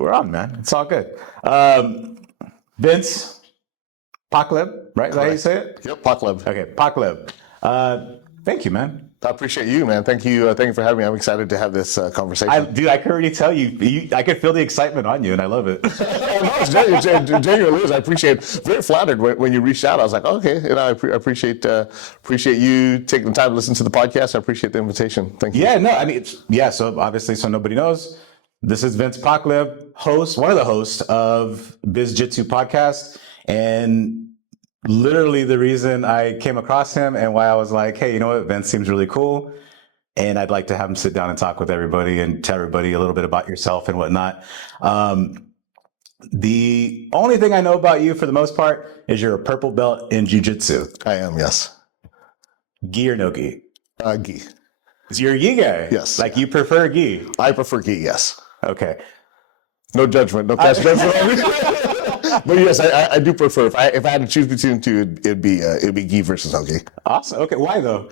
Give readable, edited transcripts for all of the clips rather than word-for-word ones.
We're on, man. It's all good. Vince Pacleb, right? Is that how you say it? Yep, Pacleb. Okay, Pacleb. Thank you, man. I appreciate you, man. Thank you for having me. I'm excited to have this conversation. Dude, I can already tell you, I can feel the excitement on you, and I love it. It genuinely is. I appreciate. Very flattered when you reached out. I was like, okay, I appreciate you taking the time to listen to the podcast. I appreciate the invitation. Thank you. Yeah, no, I mean, so obviously, so nobody knows, this is Vince Pacleb, one of the hosts of the-bizjitsu-podcast, and literally the reason I came across him and why I was like, hey, you know what, Vince seems really cool, and I'd like to have him sit down and talk with everybody and tell everybody a little bit about yourself and whatnot. The only thing I know about you for the most part is you're a purple belt in jiu-jitsu. I am, yes. Gi or no gi? Gi. So you're a gi guy? Yes. Like you prefer gi? I prefer gi, yes. Okay. No judgment, no cast judgment on me. But yes, I do prefer. If I had to choose between the two, it'd be gi versus no gi. Awesome. Okay. Why though?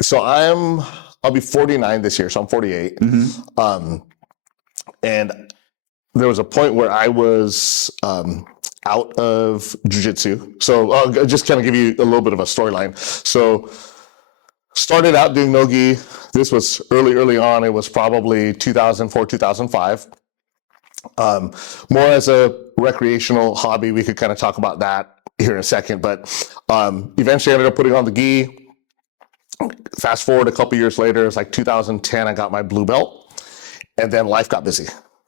So I'll be 49 this year, so I'm 48. Mm-hmm. And there was a point where I was out of jiu-jitsu. So I'll just kind of give you a little bit of a storyline. So started out doing no gi. This was early on. It was probably 2004, 2005. More as a recreational hobby. We could kind of talk about that here in a second, but eventually I ended up putting on the gi. Fast forward a couple years later, it's like 2010, I got my blue belt, and then life got busy,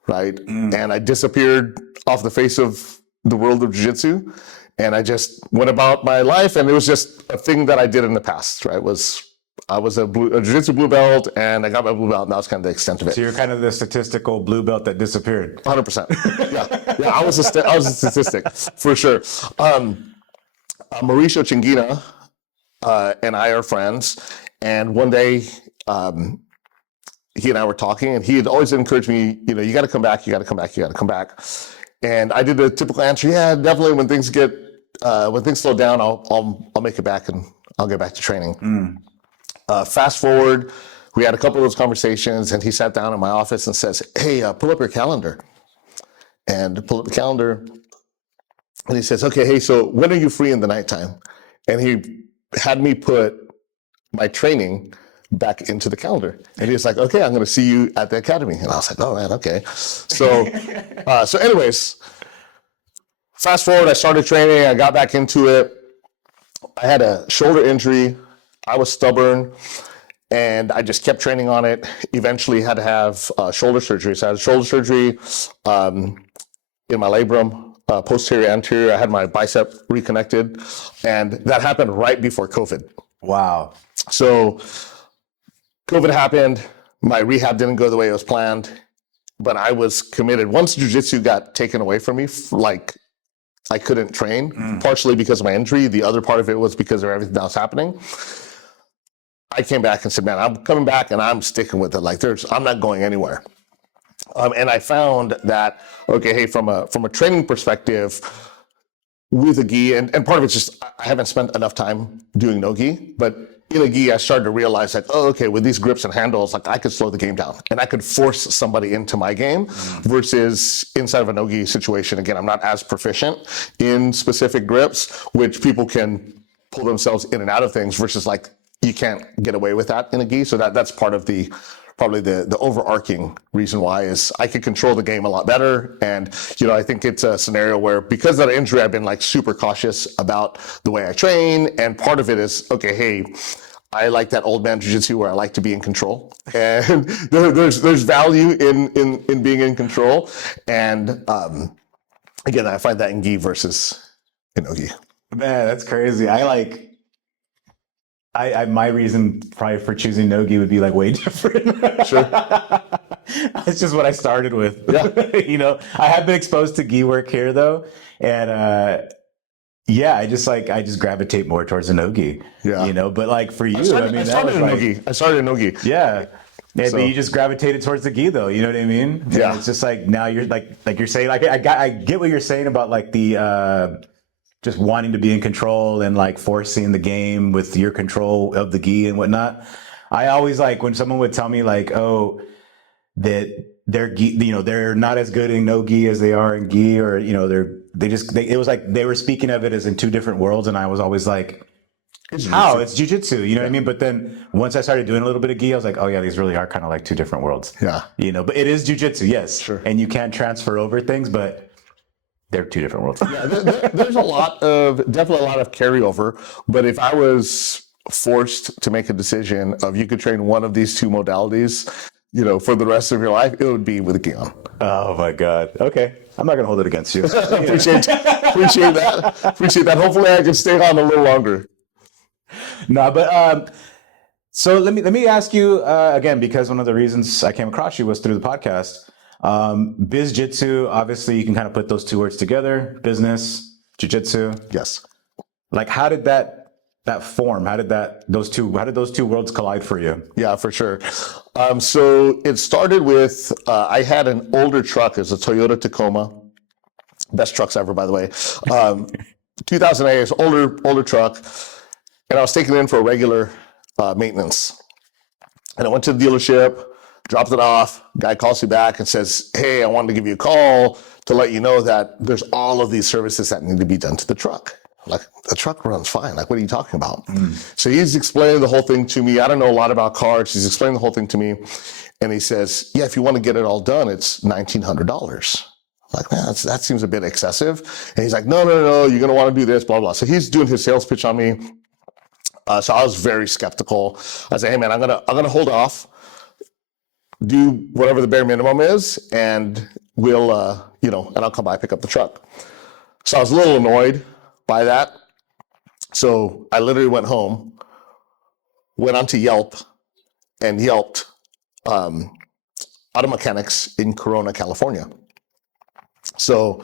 right? And I disappeared off the face of the world of jiu-jitsu, and I just went about my life, and it was just a thing that I did in the past, right? I was a jiu-jitsu blue belt, and I got my blue belt, and that was kind of the extent of it. So you're kind of the statistical blue belt that disappeared. 100%. Yeah, I was a statistic for sure. Mauricio Chinguina and I are friends, and one day he and I were talking, and he had always encouraged me, you got to come back, you got to come back, you got to come back. And I did the typical answer, yeah, definitely. When things slow down, I'll make it back, and I'll get back to training. Fast forward, we had a couple of those conversations, and he sat down in my office and says, hey, pull up your calendar. And pull up the calendar, and he says, okay, hey, so when are you free in the nighttime? And he had me put my training back into the calendar. And he was like, okay, I'm going to see you at the academy. And I was like, oh man, okay. So anyways, fast forward, I started training, I got back into it. I had a shoulder injury. I was stubborn, and I just kept training on it. Eventually had to have shoulder surgery. So I had shoulder surgery in my labrum, posterior, anterior. I had my bicep reconnected, and that happened right before COVID. Wow. So COVID happened. My rehab didn't go the way it was planned, but I was committed. Once jiu-jitsu got taken away from me, I couldn't train, partially because of my injury. The other part of it was because of everything that was happening. I came back and said, man, I'm coming back and I'm sticking with it. I'm not going anywhere. And I found that, okay, hey, from a training perspective with a gi, and part of it's just, I haven't spent enough time doing no gi, but in a gi, I started to realize that, oh, okay, with these grips and handles, I could slow the game down and I could force somebody into my game versus inside of a no gi situation. Again, I'm not as proficient in specific grips, which people can pull themselves in and out of things versus you can't get away with that in a gi. So that's part of probably the overarching reason why is I could control the game a lot better. And, I think it's a scenario where because of that injury, I've been super cautious about the way I train. And part of it is, okay, hey, I like that old man jiu-jitsu where I like to be in control. And there's value in being in control. And again, I find that in gi versus in no gi. Man, that's crazy. My reason probably for choosing no-gi would be way different. Sure. It's just what I started with. Yeah. I have been exposed to gi work here though. And, I just gravitate more towards the no-gi, but for you, I started in no-gi. Yeah. Yeah, so, but you just gravitated towards the gi though. You know what I mean? And yeah. It's just now you're like you're saying, I get what you're saying about the, just wanting to be in control and forcing the game with your control of the gi and whatnot. I always when someone would tell me that they're they're not as good in no gi as they are in gi, or it was like they were speaking of it as in two different worlds, and I was always like, how? It's jujitsu, you know what I mean? But then once I started doing a little bit of gi, I was like, oh yeah, these really are kind of like two different worlds. Yeah. But it is jujitsu, yes. Sure. And you can transfer over things, but they're two different worlds. Yeah, there's definitely a lot of carryover. But if I was forced to make a decision of you could train one of these two modalities, for the rest of your life, it would be with gi on. Oh my God. Okay. I'm not going to hold it against you. Appreciate that. Appreciate that. Hopefully I can stay on a little longer. No, but so let me ask you again, because one of the reasons I came across you was through the podcast. Biz-jitsu, obviously you can kind of put those two words together, business, jiu-jitsu. Yes. Like, how did that form? How did those two worlds collide for you? Yeah, for sure. So it started with, I had an older truck. It was a Toyota Tacoma. Best trucks ever, by the way. 2008, it's older truck. And I was taking it in for a regular maintenance. And I went to the dealership, dropped it off. Guy calls me back and says, hey, I wanted to give you a call to let you know that there's all of these services that need to be done to the truck. Like, the truck runs fine. Like, what are you talking about? So he's explaining the whole thing to me. I don't know a lot about cars. He's explaining the whole thing to me. And he says, yeah, if you want to get it all done, it's $1,900. I'm like, man, that seems a bit excessive. And he's like, no, you're going to want to do this, blah, blah. So he's doing his sales pitch on me. So I was very skeptical. I said, hey man, I'm gonna hold off, do whatever the bare minimum is, and we'll, and I'll come by, pick up the truck. So I was a little annoyed by that. So I literally went home, went onto Yelp, and Yelped auto mechanics in Corona, California. So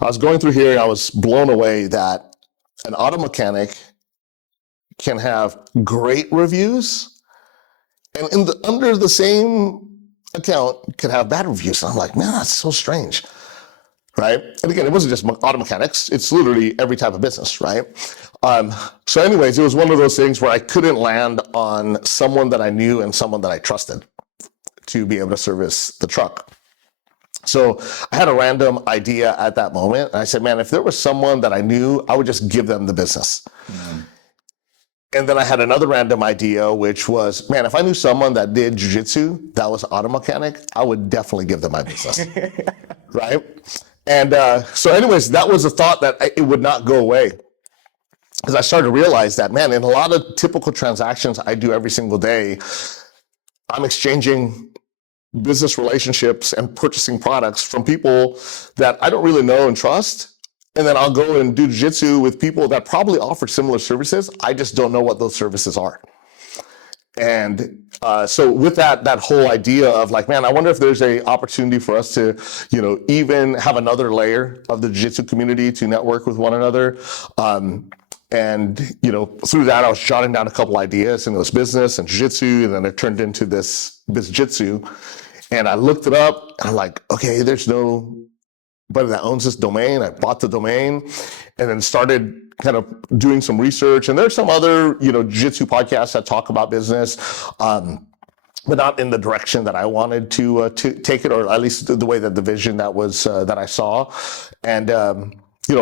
I was going through here, and I was blown away that an auto mechanic can have great reviews, and under the same account can have bad reviews. And I'm like, man, that's so strange, right? And again, it wasn't just auto mechanics; it's literally every type of business, right? So, anyways, it was one of those things where I couldn't land on someone that I knew and someone that I trusted to be able to service the truck. So I had a random idea at that moment, and I said, man, if there was someone that I knew, I would just give them the business. And then I had another random idea, which was, man, if I knew someone that did jiu-jitsu, that was auto mechanic, I would definitely give them my business, right? And so anyways, that was a thought that it would not go away. Because I started to realize that, man, in a lot of typical transactions I do every single day, I'm exchanging business relationships and purchasing products from people that I don't really know and trust. And then I'll go and do jiu-jitsu with people that probably offer similar services. I just don't know what those services are. And so with that whole idea of like, man, I wonder if there's a opportunity for us to, even have another layer of the jiu-jitsu community to network with one another. And through that, I was jotting down a couple ideas, and it was business and jiu-jitsu, and then it turned into this biz-jitsu. And I looked it up, and I'm like, okay, there's nobody that owns this domain. I bought the domain and then started kind of doing some research. And there's some other, jiu-jitsu podcasts that talk about business, but not in the direction that I wanted to take it, or at least the way that the vision that was, that I saw. And,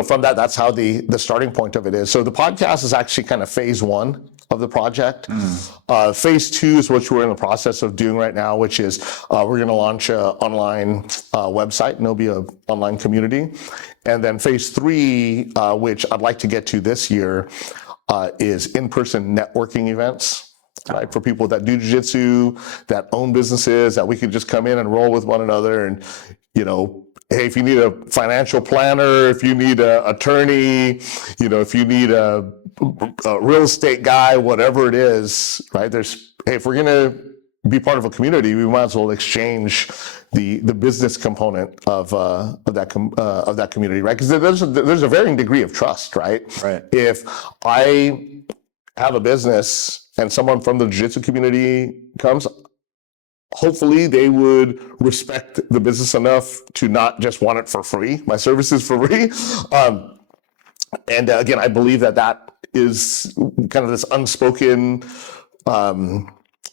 from that, that's how the starting point of it is. So the podcast is actually kind of phase one of the project. Phase two is what we're in the process of doing right now, which is we're going to launch an online website, and there'll be an online community. And then phase three, which I'd like to get to this year, is in-person networking events, right? For people that do jiu-jitsu, that own businesses, that we could just come in and roll with one another. And, hey, if you need a financial planner, if you need an attorney, if you need a real estate guy, whatever it is, right? If we're going to be part of a community, we might as well exchange the business component of that community, right? Because there's a varying degree of trust, right? Right. If I have a business and someone from the jiu-jitsu community comes, hopefully they would respect the business enough to not just want it for free, my services for free. And again, I believe that is kind of this unspoken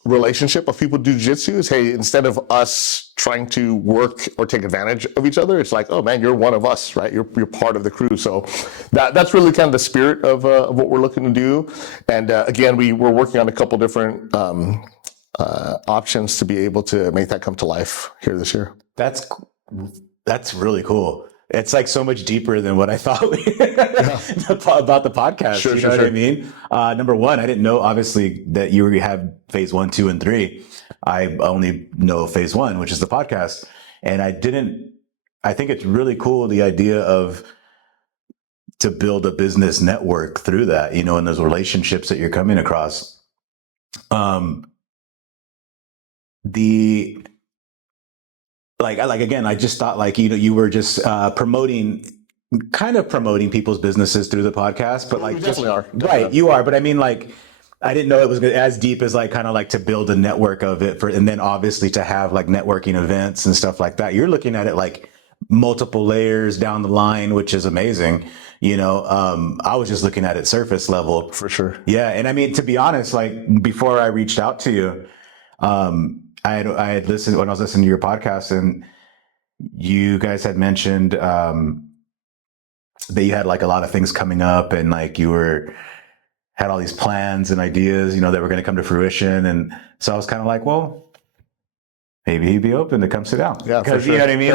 relationship of people do jiu-jitsu is, hey, instead of us trying to work or take advantage of each other, it's like, oh man, you're one of us, right? You're part of the crew. So that's really kind of the spirit of what we're looking to do. And again, we're working on a couple different options to be able to make that come to life here this year. That's really cool. It's like so much deeper than what I thought about the podcast. Sure, you know what I mean? Number one, I didn't know obviously that you have phase 1, 2, and 3. I only know phase 1, which is the podcast. And I think it's really cool, the idea of to build a business network through that, and those relationships that you're coming across. Again, I just thought you were just promoting people's businesses through the podcast, but We definitely are. Right, you are. But I mean, I didn't know it was as deep as to build a network of it and then obviously to have networking events and stuff like that. You're looking at it like multiple layers down the line, which is amazing. I was just looking at it surface level. For sure. Yeah. And I mean, to be honest, before I reached out to you, I had listened when I was listening to your podcast, and you guys had mentioned that you had a lot of things coming up, and you had all these plans and ideas, that were going to come to fruition. And so I was kind of like, well, maybe he'd be open to come sit down. Yeah, for sure. You know what I mean?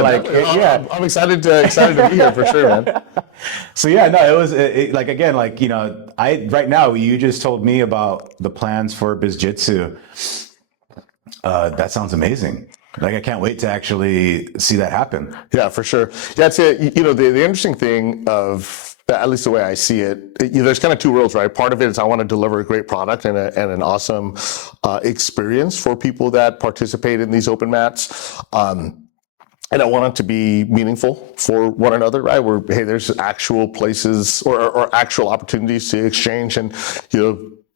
I'm excited to be here for sure, man. So yeah, no, it was again, right now, you just told me about the plans for biz-jitsu. That sounds amazing. I can't wait to actually see that happen. Yeah, for sure. Yeah, it's the interesting thing of, at least the way I see it, there's kind of two worlds, right? Part of it is I want to deliver a great product and an awesome experience for people that participate in these open mats. And I want it to be meaningful for one another, right? Where, hey, there's actual places or actual opportunities to exchange. And,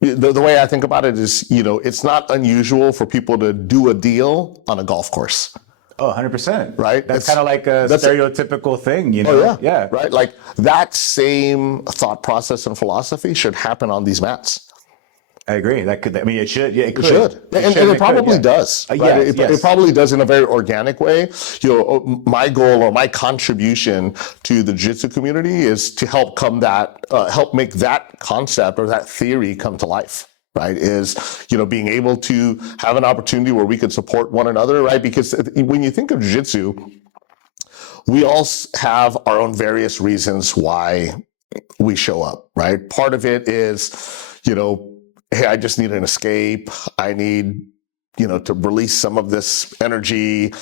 the way I think about it is, it's not unusual for people to do a deal on a golf course. Oh, 100%. Right? That's kind of like a stereotypical thing, Oh, Yeah. Right? That same thought process and philosophy should happen on these mats. I agree. It should. Yeah, it could. It should. And it probably does. Right? Yes, It probably does in a very organic way. My goal or my contribution to the jiu-jitsu community is to help make that concept or that theory come to life. Right, is, being able to have an opportunity where we could support one another, right? Because when you think of jiu-jitsu, we all have our own various reasons why we show up, right? Part of it is, hey, I just need an escape. I need, to release some of this energy.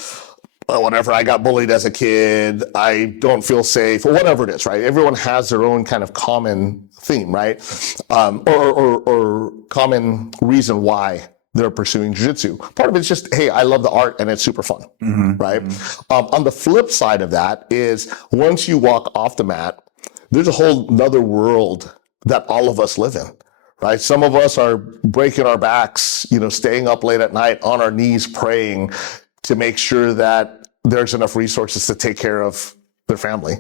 Whatever, I got bullied as a kid. I don't feel safe, or whatever it is, right? Everyone has their own kind of common theme, right? Or common reason why they're pursuing jiu-jitsu. Part of it's just, hey, I love the art and it's super fun, right? On the flip side of that is, once you walk off the mat, there's a whole nother world that all of us live in. Right? Some of us are breaking our backs, staying up late at night on our knees praying to make sure that there's enough resources to take care of their family.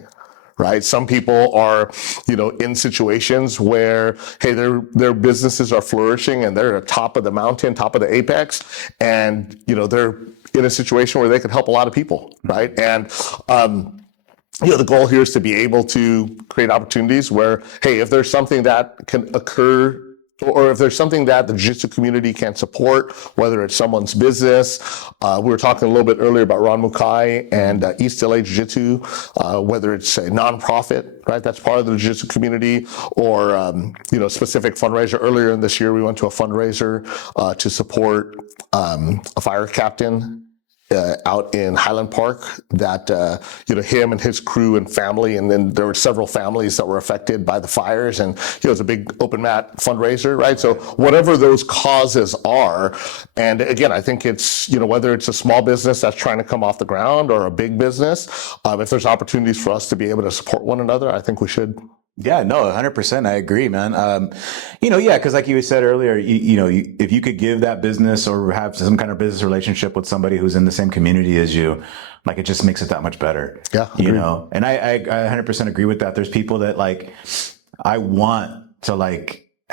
Right? Some people are, in situations where, hey, their businesses are flourishing and they're at the top of the mountain, top of the apex, and they're in a situation where they could help a lot of people. Right? And the goal here is to be able to create opportunities where, hey, if there's something that can occur, or if there's something that the jiu-jitsu community can support, whether it's someone's business, we were talking a little bit earlier about Ron Mukai and East LA Jiu-Jitsu, whether it's a nonprofit, right, that's part of the jiu-jitsu community, or specific fundraiser. Earlier in this year, we went to a fundraiser to support a fire captain out in Highland Park that, him and his crew and family, and then there were several families that were affected by the fires, and it was a big open mat fundraiser, right? So whatever those causes are, and again, I think it's, whether it's a small business that's trying to come off the ground or a big business, if there's opportunities for us to be able to support one another, I think we should. Yeah, no, 100%. I agree, man. Because like you said earlier, if you could give that business or have some kind of business relationship with somebody who's in the same community as you, it just makes it that much better. Yeah. And I 100% agree with that. There's people that I want to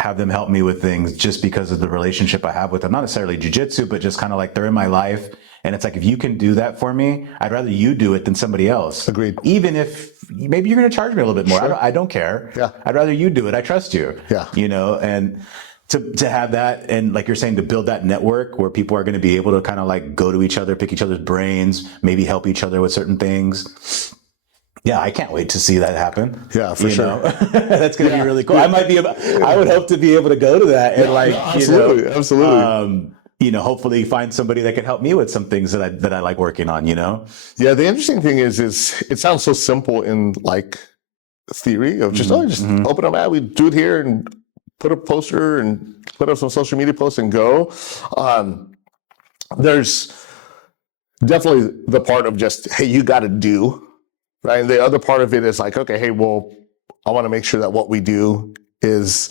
have them help me with things just because of the relationship I have with them. Not necessarily jujitsu, but just kind of like they're in my life. And it's like, if you can do that for me, I'd rather you do it than somebody else. Agreed. Even if maybe you're going to charge me a little bit more. Sure. I don't care. Yeah. I'd rather you do it. I trust you. Yeah. You know, and to have that, and like you're saying, to build that network where people are going to be able to kind of like go to each other, pick each other's brains, maybe help each other with certain things. Yeah, I can't wait to see that happen. Yeah, for sure. That's going to be really cool. I would hope to be able to go to that and absolutely. Hopefully find somebody that can help me with some things that I like working on, Yeah, the interesting thing is it sounds so simple in like theory of just, open up ad, we do it here and put a poster and put up some social media posts and go. There's definitely the part of just, hey, you got to do, right? And the other part of it is like, okay, hey, well, I want to make sure that what we do is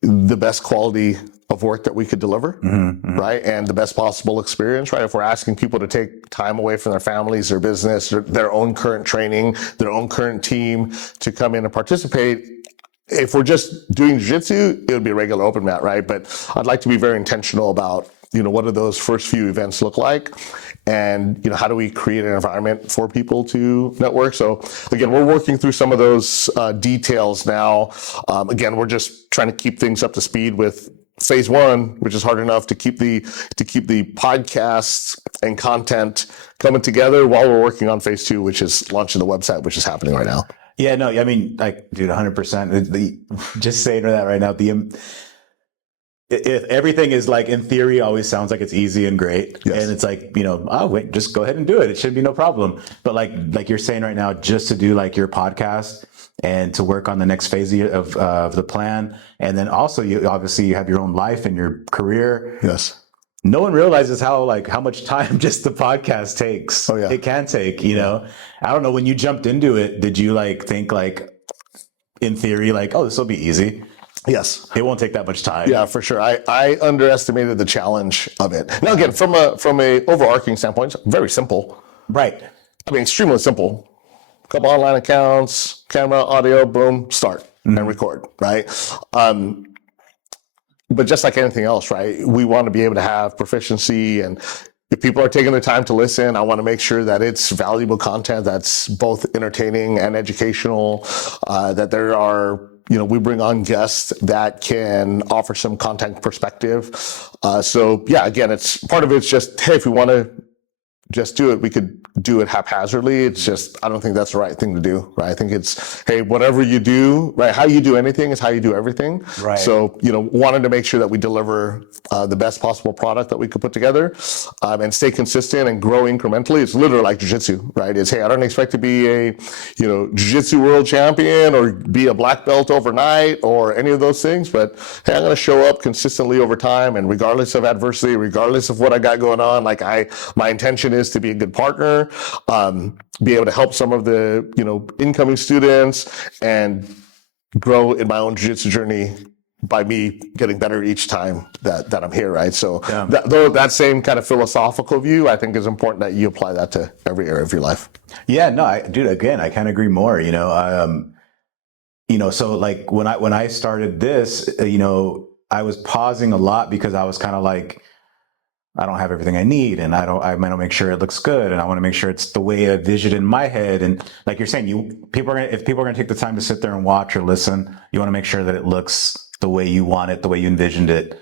the best quality of work that we could deliver, right? And the best possible experience, right? If we're asking people to take time away from their families, their business, their own current training, their own current team to come in and participate, if we're just doing jiu-jitsu, it would be a regular open mat, right? But I'd like to be very intentional about, what do those first few events look like? And, how do we create an environment for people to network? So again, we're working through some of those details now. Again, we're just trying to keep things up to speed with phase one, which is hard enough to keep the podcasts and content coming together while we're working on phase two, which is launching the website, which is happening right now. Yeah, no, I mean, like, dude, 100%. Just saying that right now, if everything is like in theory always sounds like it's easy and great. Yes. And it's like, wait, just go ahead and do it. It should be no problem. But like you're saying right now, just to do like your podcast and to work on the next phase of the plan. And then also you have your own life and your career. Yes. No one realizes how much time just the podcast takes. Oh yeah. It can take, I don't know, when you jumped into it, did you think in theory, oh, this will be easy? Yes. It won't take that much time. Yeah, for sure. I underestimated the challenge of it. Now, again, from a overarching standpoint, it's very simple. Right. I mean, extremely simple. A couple online accounts, camera, audio, boom, start and record, right? But just like anything else, right? We want to be able to have proficiency, and if people are taking the time to listen, I want to make sure that it's valuable content that's both entertaining and educational, that there are, we bring on guests that can offer some content perspective. So yeah, again, part of it's just, hey, if we want to just do it, we could do it haphazardly. It's just, I don't think that's the right thing to do, right? I think it's, hey, whatever you do, right? How you do anything is how you do everything. Right. So, wanted to make sure that we deliver the best possible product that we could put together, and stay consistent and grow incrementally. It's literally like jiu-jitsu, right? It's, hey, I don't expect to be a, jiu-jitsu world champion or be a black belt overnight or any of those things, but hey, I'm going to show up consistently over time, and regardless of adversity, regardless of what I got going on, my intention is to be a good partner, be able to help some of the, incoming students and grow in my own jiu-jitsu journey by me getting better each time that I'm here, right? So yeah. that same kind of philosophical view, I think is important that you apply that to every area of your life. Yeah, no, again, I can't agree more, so like when I started this, I was pausing a lot because I was kind of like, I don't have everything I need, and I want to make sure it looks good, and I want to make sure it's the way I envision it in my head. And like you're saying, if people are going to take the time to sit there and watch or listen, you want to make sure that it looks the way you want it, the way you envisioned it,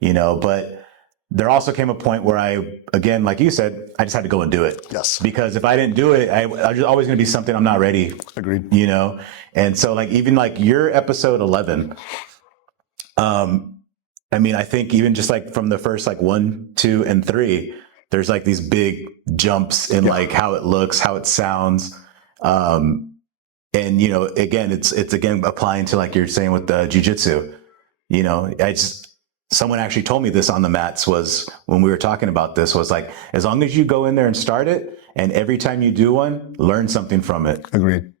but there also came a point where again, like you said, I just had to go and do it. Yes. Because if I didn't do it, I was always going to be something I'm not ready. Agreed. And so even your episode 11, I think even just from the first 1, 2, and 3, there's these big jumps in how it looks, how it sounds. And, again, it's again applying to you're saying with the jiu-jitsu, someone actually told me this on the mats was when we were talking about this was as long as you go in there and start it, and every time you do one, learn something from it. Agreed.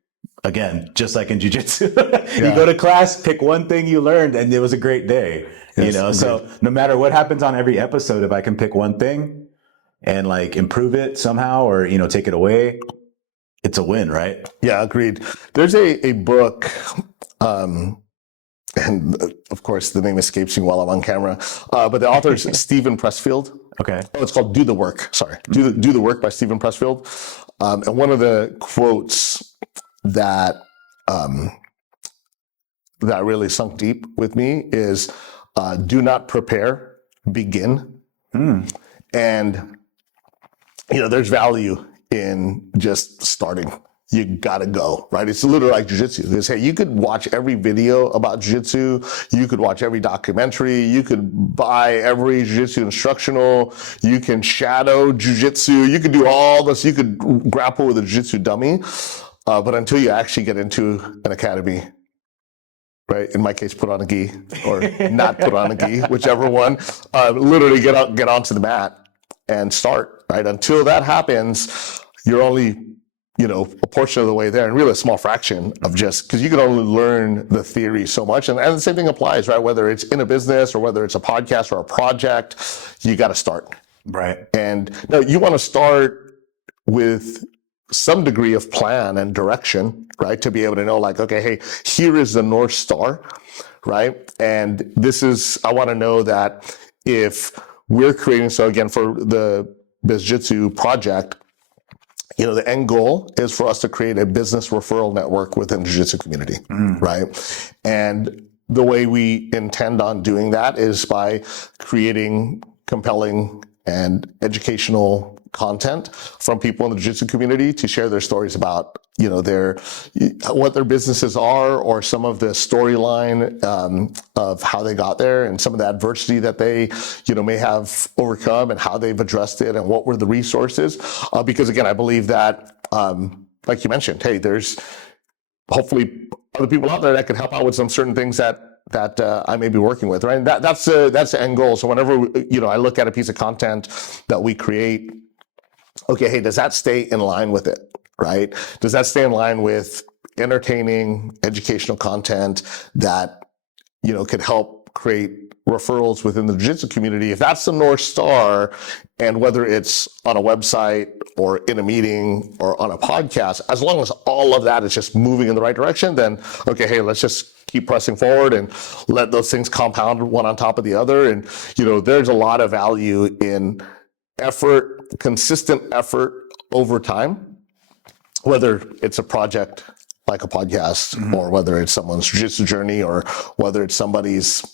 Again, just like in jiu-jitsu, you go to class, pick one thing you learned, and it was a great day. Yes, so no matter what happens on every episode, if I can pick one thing and improve it somehow or, take it away, it's a win, right? Yeah, agreed. There's a book, and of course the name escapes me while I'm on camera, but the author is Stephen Pressfield. Okay. Oh, it's called Do the Work. Sorry. Do the Work by Stephen Pressfield. And one of the quotes that that really sunk deep with me is, do not prepare, begin. And, there's value in just starting. You gotta go, right? It's literally like jiu-jitsu. Because, hey, you could watch every video about jiu-jitsu. You could watch every documentary. You could buy every jiu-jitsu instructional. You can shadow jiu-jitsu. You could do all this. You could grapple with a jiu-jitsu dummy. But until you actually get into an academy, right? In my case, put on a gi or not put on a gi, whichever one, literally get onto the mat and start, right? Until that happens, you're only a portion of the way there, and really a small fraction of just, because you can only learn the theory so much. And the same thing applies, right? Whether it's in a business or whether it's a podcast or a project, you got to start. Right. And no, you want to start with some degree of plan and direction, right? To be able to know, like, okay, hey, here is the North Star, right? And I want to know that if we're creating, so again, for the biz-jitsu project, the end goal is for us to create a business referral network within the jiu-jitsu community, right? And the way we intend on doing that is by creating compelling and educational content from people in the jiu-jitsu community to share their stories about, what their businesses are, or some of the storyline of how they got there, and some of the adversity that they, may have overcome, and how they've addressed it, and what were the resources. Because again, I believe that, like you mentioned, hey, there's hopefully other people out there that can help out with some certain things that I may be working with, right? And that's the end goal. So whenever I look at a piece of content that we create, okay, hey, does that stay in line with it, right? Does that stay in line with entertaining, educational content that, could help create referrals within the jiu-jitsu community? If that's the North Star, and whether it's on a website or in a meeting or on a podcast, as long as all of that is just moving in the right direction, then, okay, hey, let's just keep pressing forward and let those things compound one on top of the other. And, there's a lot of value in effort, consistent effort over time, whether it's a project like a podcast, or whether it's someone's jiu-jitsu journey, or whether it's somebody's,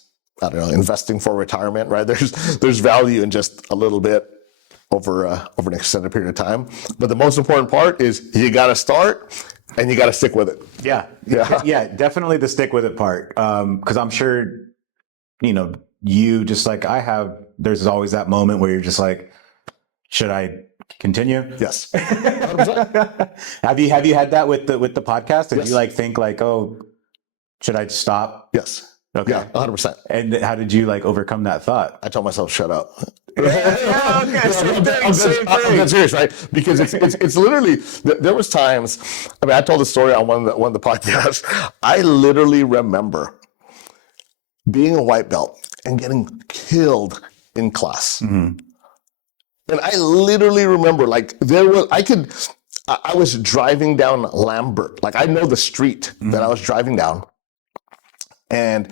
investing for retirement, right? There's value in just a little bit over an extended period of time. But the most important part is you got to start, and you got to stick with it. Yeah. Definitely the stick with it part. Because I'm sure, you just like I have, there's always that moment where you're just like, should I continue? Yes. Have you had that with the podcast? Did you think oh, should I stop? Yes. Okay. Yeah, 100%. And how did you overcome that thought? I told myself, shut up. Yeah, okay. Same thing. I'm serious, right? Because it's literally, there was times, I told the story on one of the podcasts. I literally remember being a white belt and getting killed in class. And I literally remember, I was driving down Lambert. I know the street that I was driving down. And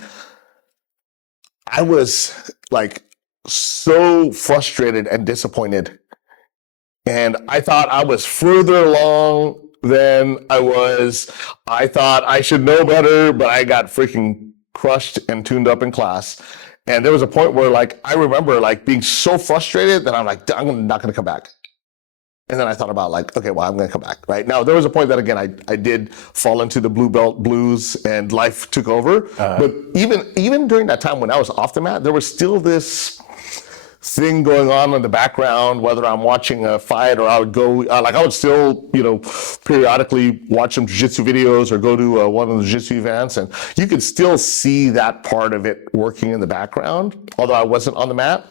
I was so frustrated and disappointed. And I thought I was further along than I was. I thought I should know better, but I got freaking crushed and tuned up in class. And there was a point where I remember being so frustrated that I'm not going to come back. And then I thought about okay, well, I'm going to come back, right? Now, there was a point that, again, I did fall into the blue belt blues and life took over. But even during that time when I was off the mat, there was still this thing going on in the background, whether I'm watching a fight or I would go, I would still, periodically watch some jiu-jitsu videos or go to one of the jiu-jitsu events. And you could still see that part of it working in the background, although I wasn't on the mat.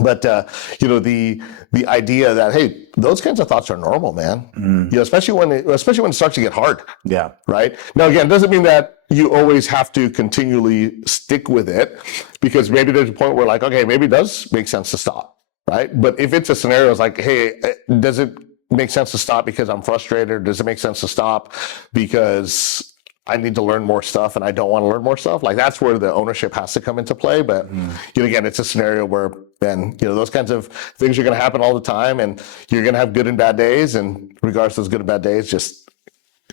But, the idea that, hey, those kinds of thoughts are normal, man. Especially when it starts to get hard. Yeah. Right. Now, again, doesn't mean that you always have to continually stick with it, because maybe there's a point where okay, maybe it does make sense to stop. Right. But if it's a scenario, it's hey, does it make sense to stop because I'm frustrated? Or does it make sense to stop because I need to learn more stuff and I don't want to learn more stuff. Like that's where the ownership has to come into play. But again, it's a scenario where then, those kinds of things are going to happen all the time, and you're going to have good and bad days. And regardless of those good and bad days, just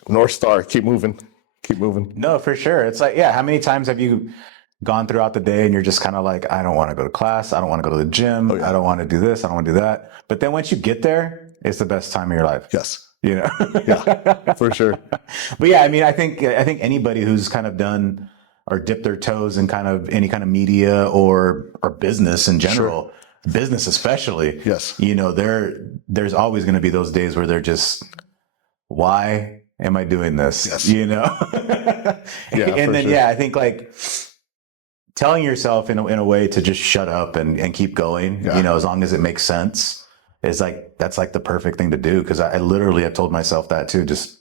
North Star, keep moving. No, for sure. It's like, how many times have you gone throughout the day and you're just kind of like, I don't want to go to class. I don't want to go to the gym. I don't want to do this. I don't want to do that. But then once you get there, it's the best time of your life. Yes. Yeah, for sure. But yeah, I mean, I think anybody who's kind of done or dipped their toes in kind of any kind of media or business in general, business especially. Yes. There's always going to be those days where they're just, why am I doing this? Yes. And then, I think like telling yourself in a way to just shut up and keep going, as long as it makes sense, is like, that's like the perfect thing to do. Cause I literally have told myself that too, just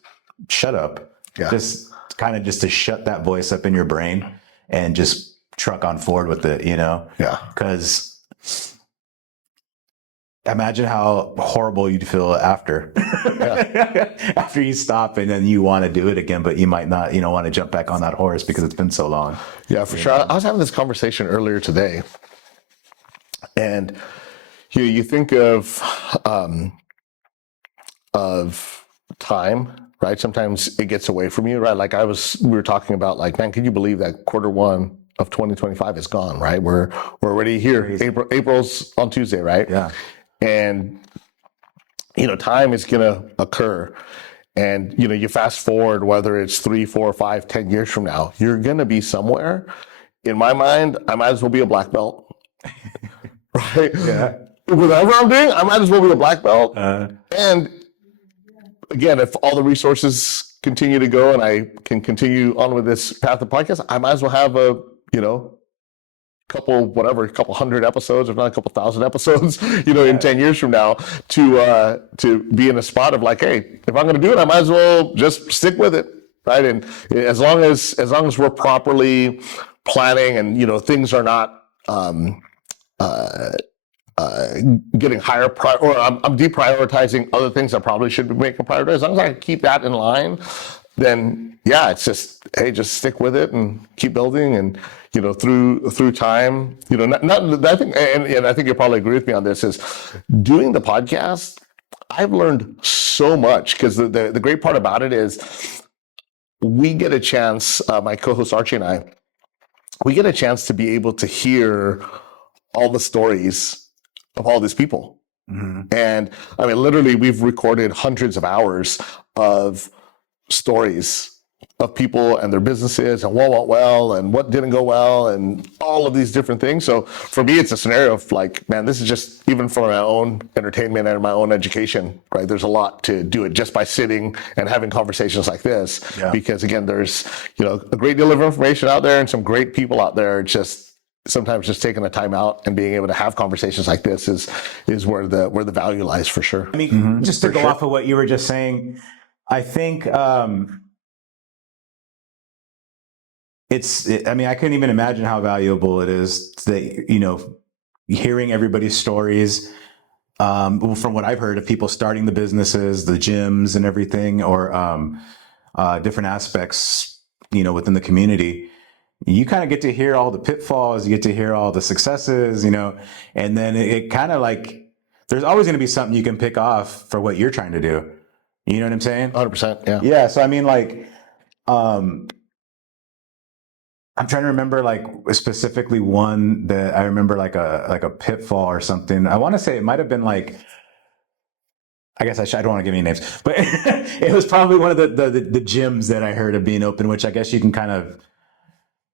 shut up, just kind of just to shut that voice up in your brain and just truck on forward with it, cause imagine how horrible you'd feel after, after you stop and then you want to do it again, but you might not, want to jump back on that horse because it's been so long. Yeah, for sure. I was having this conversation earlier today, and you think of time, right? Sometimes it gets away from you, right? Like we were talking about, like, man, can you believe that Q1 of 2025 is gone, right? We're already here. April's on Tuesday, right? Yeah. And time is gonna occur. And you fast forward, whether it's 3, 4, 5, 10 years from now, you're gonna be somewhere. In my mind, I might as well be a black belt. Right? Yeah. Whatever I'm doing, I might as well be a black belt. And again, if all the resources continue to go and I can continue on with this path of podcast, I might as well have a couple hundred episodes, if not a couple thousand episodes, in 10 years from now, to be in a spot of like, hey, if I'm going to do it, I might as well just stick with it, right? And as long as we're properly planning and things are not getting higher or I'm deprioritizing other things I probably should be making priority. As long as I keep that in line, then it's just, hey, just stick with it and keep building. And through time, I think, and I think you'll probably agree with me on this, is doing the podcast, I've learned so much, because the great part about it is we get a chance, my co-host Archie and I, we get a chance to be able to hear all the stories of all these people. Mm-hmm. And I mean, literally, we've recorded hundreds of hours of stories of people and their businesses and what went well and what didn't go well and all of these different things. So for me, it's a scenario of like, man, this is just, even for my own entertainment and my own education, right? There's a lot to do it just by sitting and having conversations like this. Yeah. Because again, there's, a great deal of information out there and some great people out there. Just sometimes just taking the time out and being able to have conversations like this is where the value lies, for sure. I mean, just to go off of what you were just saying, I think, I couldn't even imagine how valuable it is that, hearing everybody's stories, from what I've heard of people starting the businesses, the gyms and everything, or, different aspects, within the community. You kind of get to hear all the pitfalls, you get to hear all the successes, and then it kind of like, there's always going to be something you can pick off for what you're trying to do. You know what I'm saying? 100%. Yeah. Yeah. So, I mean, like, I'm trying to remember like specifically one that I remember like a pitfall or something. I want to say it might've been like, I guess I don't want to give any names, but it was probably one of the gyms that I heard of being open, which I guess you can kind of,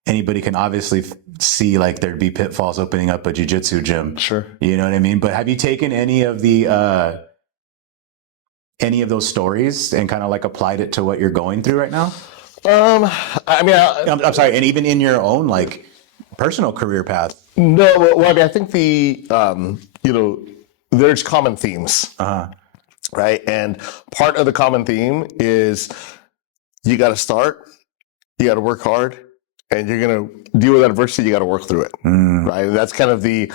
anybody can obviously see like there'd be pitfalls opening up a jiu-jitsu gym. Sure. You know what I mean? But have you taken any of those stories and kind of like applied it to what you're going through right now? I'm sorry. And even in your own like personal career path? No, well, I mean, I think there's common themes, right? And part of the common theme is you got to start, you got to work hard, and you're going to deal with adversity, you got to work through it. Right. And that's kind of the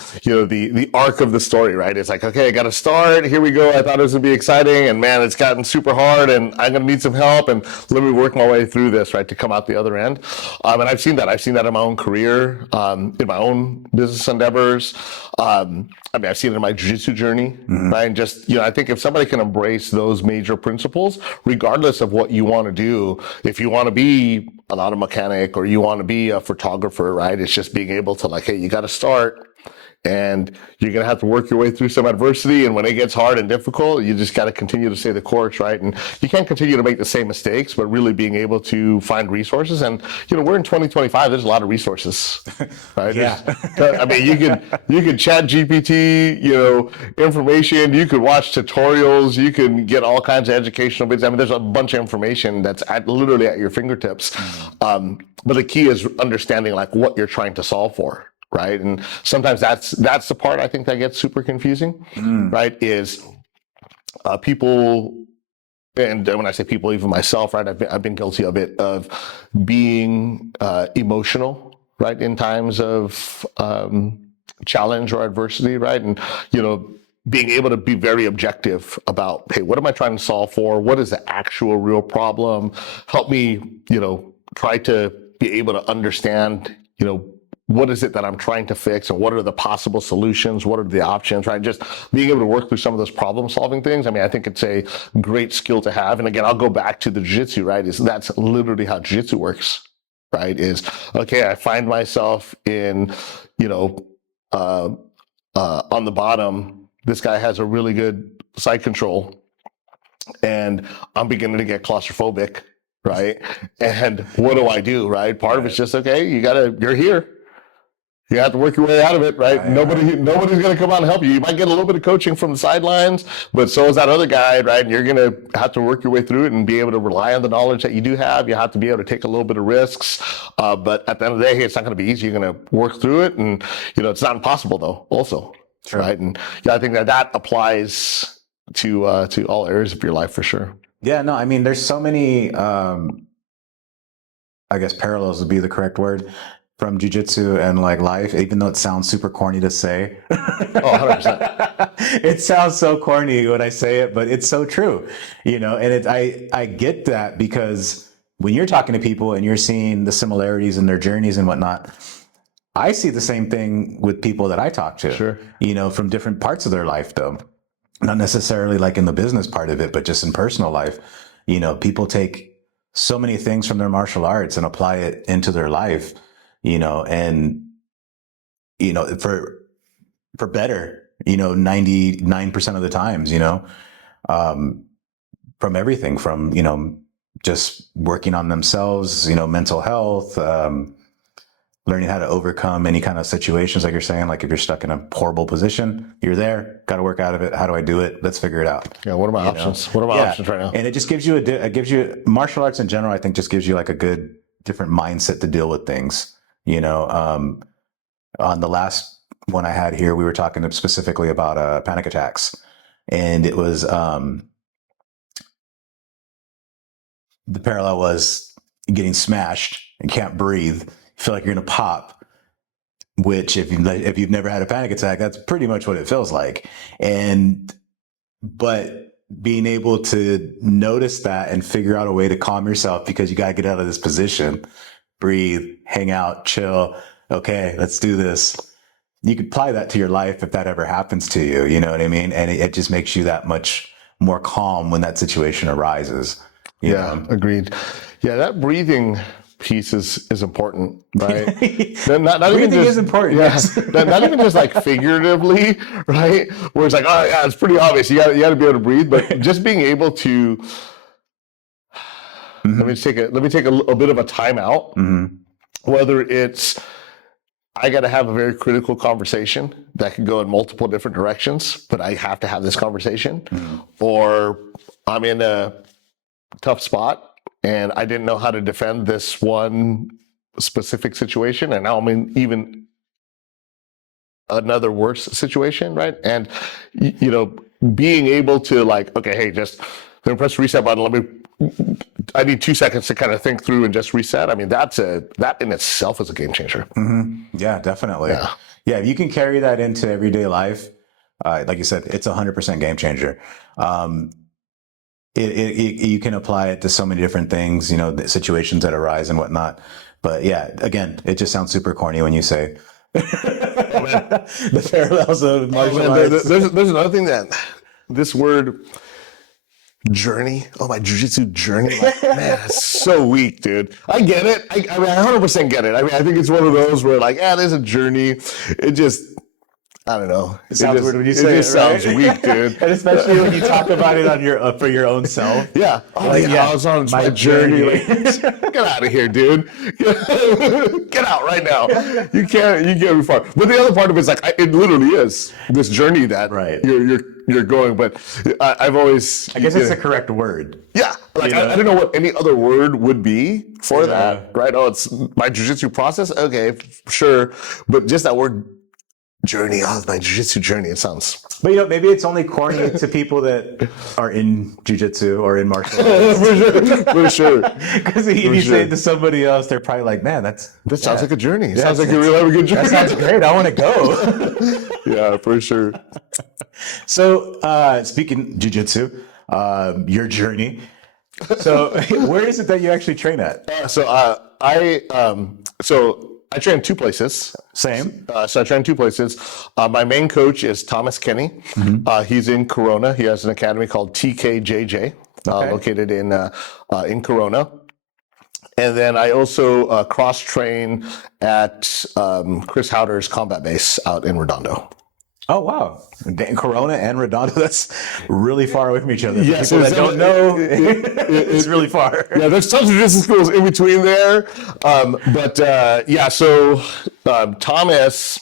arc of the story, right? It's like, okay, I got to start. Here we go. I thought it was going to be exciting, and man, it's gotten super hard, and I'm going to need some help, and let me work my way through this, right, to come out the other end. And I've seen that. I've seen that in my own career, in my own business endeavors. I've seen it in my jiu-jitsu journey, right? And just, I think if somebody can embrace those major principles, regardless of what you want to do, if you want to be an auto mechanic or you want to be a photographer, right? It's just being able to, like, hey, you got to start, and you're going to have to work your way through some adversity. And when it gets hard and difficult, you just got to continue to stay the course, right? And you can't continue to make the same mistakes, but really being able to find resources. And, we're in 2025, there's a lot of resources, right? Yeah. I mean, you can chat GPT, information, you could watch tutorials, you can get all kinds of educational bits. I mean, there's a bunch of information that's literally at your fingertips. But the key is understanding, like, what you're trying to solve for. Right. And sometimes that's the part I think that gets super confusing, right? Is people, and when I say people, even myself, right? I've been guilty of it, of being emotional, right? In times of challenge or adversity, right? And, being able to be very objective about, hey, what am I trying to solve for? What is the actual real problem? Help me, try to be able to understand, what is it that I'm trying to fix, and what are the possible solutions? What are the options, right? Just being able to work through some of those problem solving things. I mean, I think it's a great skill to have. And again, I'll go back to the jiu-jitsu, right? That's literally how jiu-jitsu works, right? Is, okay, I find myself in, on the bottom, this guy has a really good side control, and I'm beginning to get claustrophobic, right? And what do, right? Part of it's just, okay, you're here. You have to work your way out of it, right? Nobody's going to come out and help you. You might get a little bit of coaching from the sidelines, but so is that other guy, right? And you're going to have to work your way through it and be able to rely on the knowledge that you do have. You have to be able to take a little bit of risks. But at the end of the day, it's not going to be easy. You're going to work through it. And, it's not impossible, though, also. Sure. Right? And I think that applies to all areas of your life for sure. Yeah, no, I mean, there's so many, I guess parallels would be the correct word, from jiu-jitsu and like life, even though it sounds super corny to say. 100%. It sounds so corny when I say it, but it's so true, and I get that, because when you're talking to people and you're seeing the similarities in their journeys and whatnot, I see the same thing with people that I talk to, sure. From different parts of their life, though, not necessarily like in the business part of it, but just in personal life. People take so many things from their martial arts and apply it into their life, and, for better, 99% of the times, from everything from, just working on themselves, mental health, learning how to overcome any kind of situations, like you're saying, like if you're stuck in a horrible position, you're there, got to work out of it. How do I do it? Let's figure it out. Yeah. What are my options? What are my options right now? And it just gives you martial arts in general, I think, just gives you like a good different mindset to deal with things. On the last one I had here, we were talking specifically about panic attacks, and it was the parallel was getting smashed and can't breathe, feel like you're gonna pop. Which, if you've never had a panic attack, that's pretty much what it feels like. But being able to notice that and figure out a way to calm yourself, because you got to get out of this position, breathe, hang out, chill. Okay, let's do this. You could apply that to your life if that ever happens to you. You know what I mean? And it just makes you that much more calm when that situation arises. You know? Agreed. Yeah, that breathing piece is important, right? not breathing even just, is important. Yes. Not even just like figuratively, right? Where it's like, oh yeah, it's pretty obvious. You got to be able to breathe, but just being able to let me take a bit of a timeout. Whether it's I got to have a very critical conversation that can go in multiple different directions, but I have to have this conversation, or I'm in a tough spot and I didn't know how to defend this one specific situation, and now I'm in even another worse situation, right? And being able to like, okay, hey, just press the reset button. I need 2 seconds to kind of think through and just reset. I mean, that in itself is a game changer. Yeah, definitely. Yeah. Yeah, if you can carry that into everyday life, like you said, it's 100% game changer. You can apply it to so many different things, you know, the situations that arise and whatnot. But yeah, again, it just sounds super corny when you say the parallels of martial arts. There's another thing that this word journey. Oh, my jujitsu journey. Like, man, it's so weak, dude. I get it. I mean, I 100% get it. I mean, I think it's one of those where like, there's a journey. It just, I don't know. It sounds weird when you say it, just sounds weak, dude. And especially when you talk about it on your for your own self. Yeah. Oh, like, I was on my journey. Like, get out of here, dude. Get out right now. You can't be far. But the other part of it is like, it literally is this journey that you're going. But I've always, I guess it's the correct word. Yeah. Like, I don't know what any other word would be for that, right? Oh, it's my jiu-jitsu process. Okay, sure. But just that word journey, my jiu-jitsu journey, it sounds. But you know, maybe it's only corny to people that are in jiu-jitsu or in martial arts. For sure. Because if you say it to somebody else, they're probably like, man, that sounds like a journey. It sounds like you really have a good journey. That sounds great. I want to go. Yeah, for sure. So speaking jiu-jitsu, your journey. So where is it that you actually train at? I train 2 places. Same. So I train 2 places. My main coach is Thomas Kenny. He's in Corona. He has an academy called TKJJ, located in Corona. And then I also cross train at Chris Howder's combat base out in Redondo. Oh, wow. Corona and Redondo, that's really far away from each other. Yes, people that don't know, it's really far. Yeah, there's tons of jiu-jitsu schools in between there. So Thomas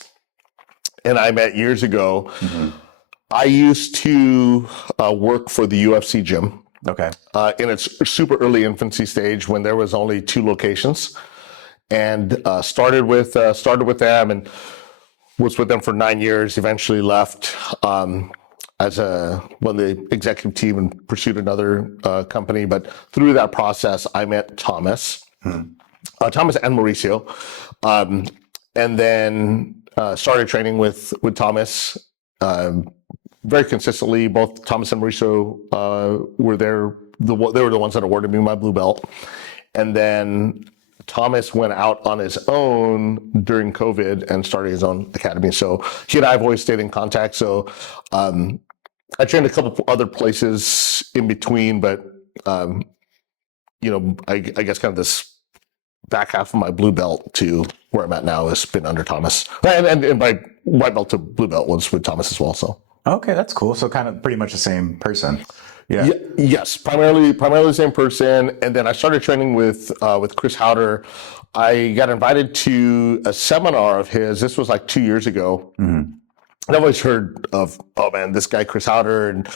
and I met years ago. I used to work for the UFC gym. Okay. In its super early infancy stage when there was only 2 locations, and started with them and was with them for 9 years, eventually left as the executive team and pursued another company. But through that process, I met Thomas, Thomas and Mauricio, and then started training with Thomas very consistently. Both Thomas and Mauricio were there. They were the ones that awarded me my blue belt. And then Thomas went out on his own during COVID and started his own academy. So he and I have always stayed in contact. So I trained a couple other places in between, but I guess kind of this back half of my blue belt to where I'm at now has been under Thomas. And my white belt to blue belt was with Thomas as well. So okay, that's cool. So kind of pretty much the same person. Yeah. Yes, primarily the same person. And then I started training with Chris Howder. I got invited to a seminar of his. This was like 2 years ago. I've always heard of, oh man, this guy Chris Howder, and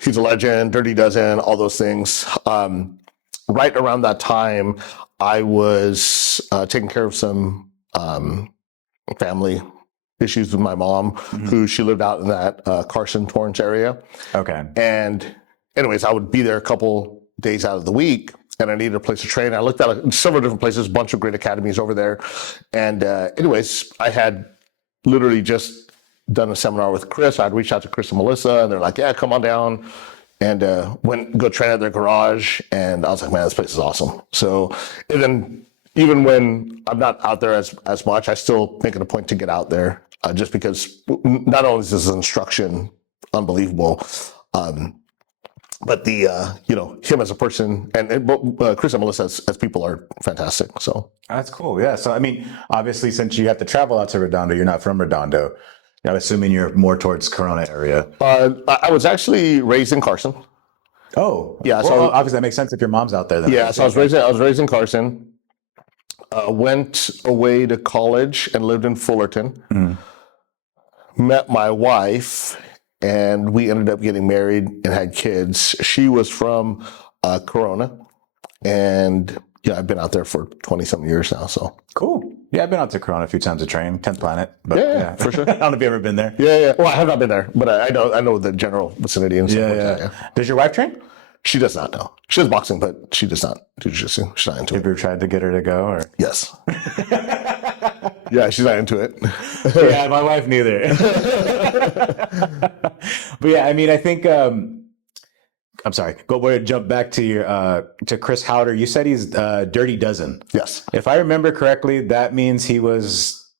he's a legend, Dirty Dozen, all those things. Right around that time, I was taking care of some family issues with my mom, who she lived out in that Carson, Torrance area. Okay. And anyways, I would be there a couple days out of the week, and I needed a place to train. I looked at several different places, a bunch of great academies over there. And anyways, I had literally just done a seminar with Chris. I'd reached out to Chris and Melissa, and they're like, yeah, come on down. And go train at their garage. And I was like, man, this place is awesome. So, and then even when I'm not out there as much, I still make it a point to get out there, just because not only is this instruction unbelievable, but him as a person and Chris and Melissa as people are fantastic. So that's cool. Yeah. So, I mean, obviously, since you have to travel out to Redondo, you're not from Redondo. I'm assuming you're more towards Corona area. I was actually raised in Carson. Oh, yeah. So obviously that makes sense if your mom's out there. Then yeah. So I was raised in Carson. Went away to college and lived in Fullerton. Met my wife, and we ended up getting married and had kids. She was from Corona, and I've been out there for 20-something years now. So cool. Yeah, I've been out to Corona a few times to train, 10th Planet. But yeah, for sure. I don't know if you've ever been there. Yeah. Well, I have not been there, but I know the general vicinity and stuff. Yeah. Does your wife train? She does not know. She does boxing, but she does not do jiu-jitsu. She's not into Have it. you ever tried to get her to go? Or Yes. Yeah, she's not into it. yeah, my wife neither. But yeah, I mean, I think I'm sorry. Jump back to your to Chris Howder. You said he's Dirty Dozen. Yes. If I remember correctly, that means he was,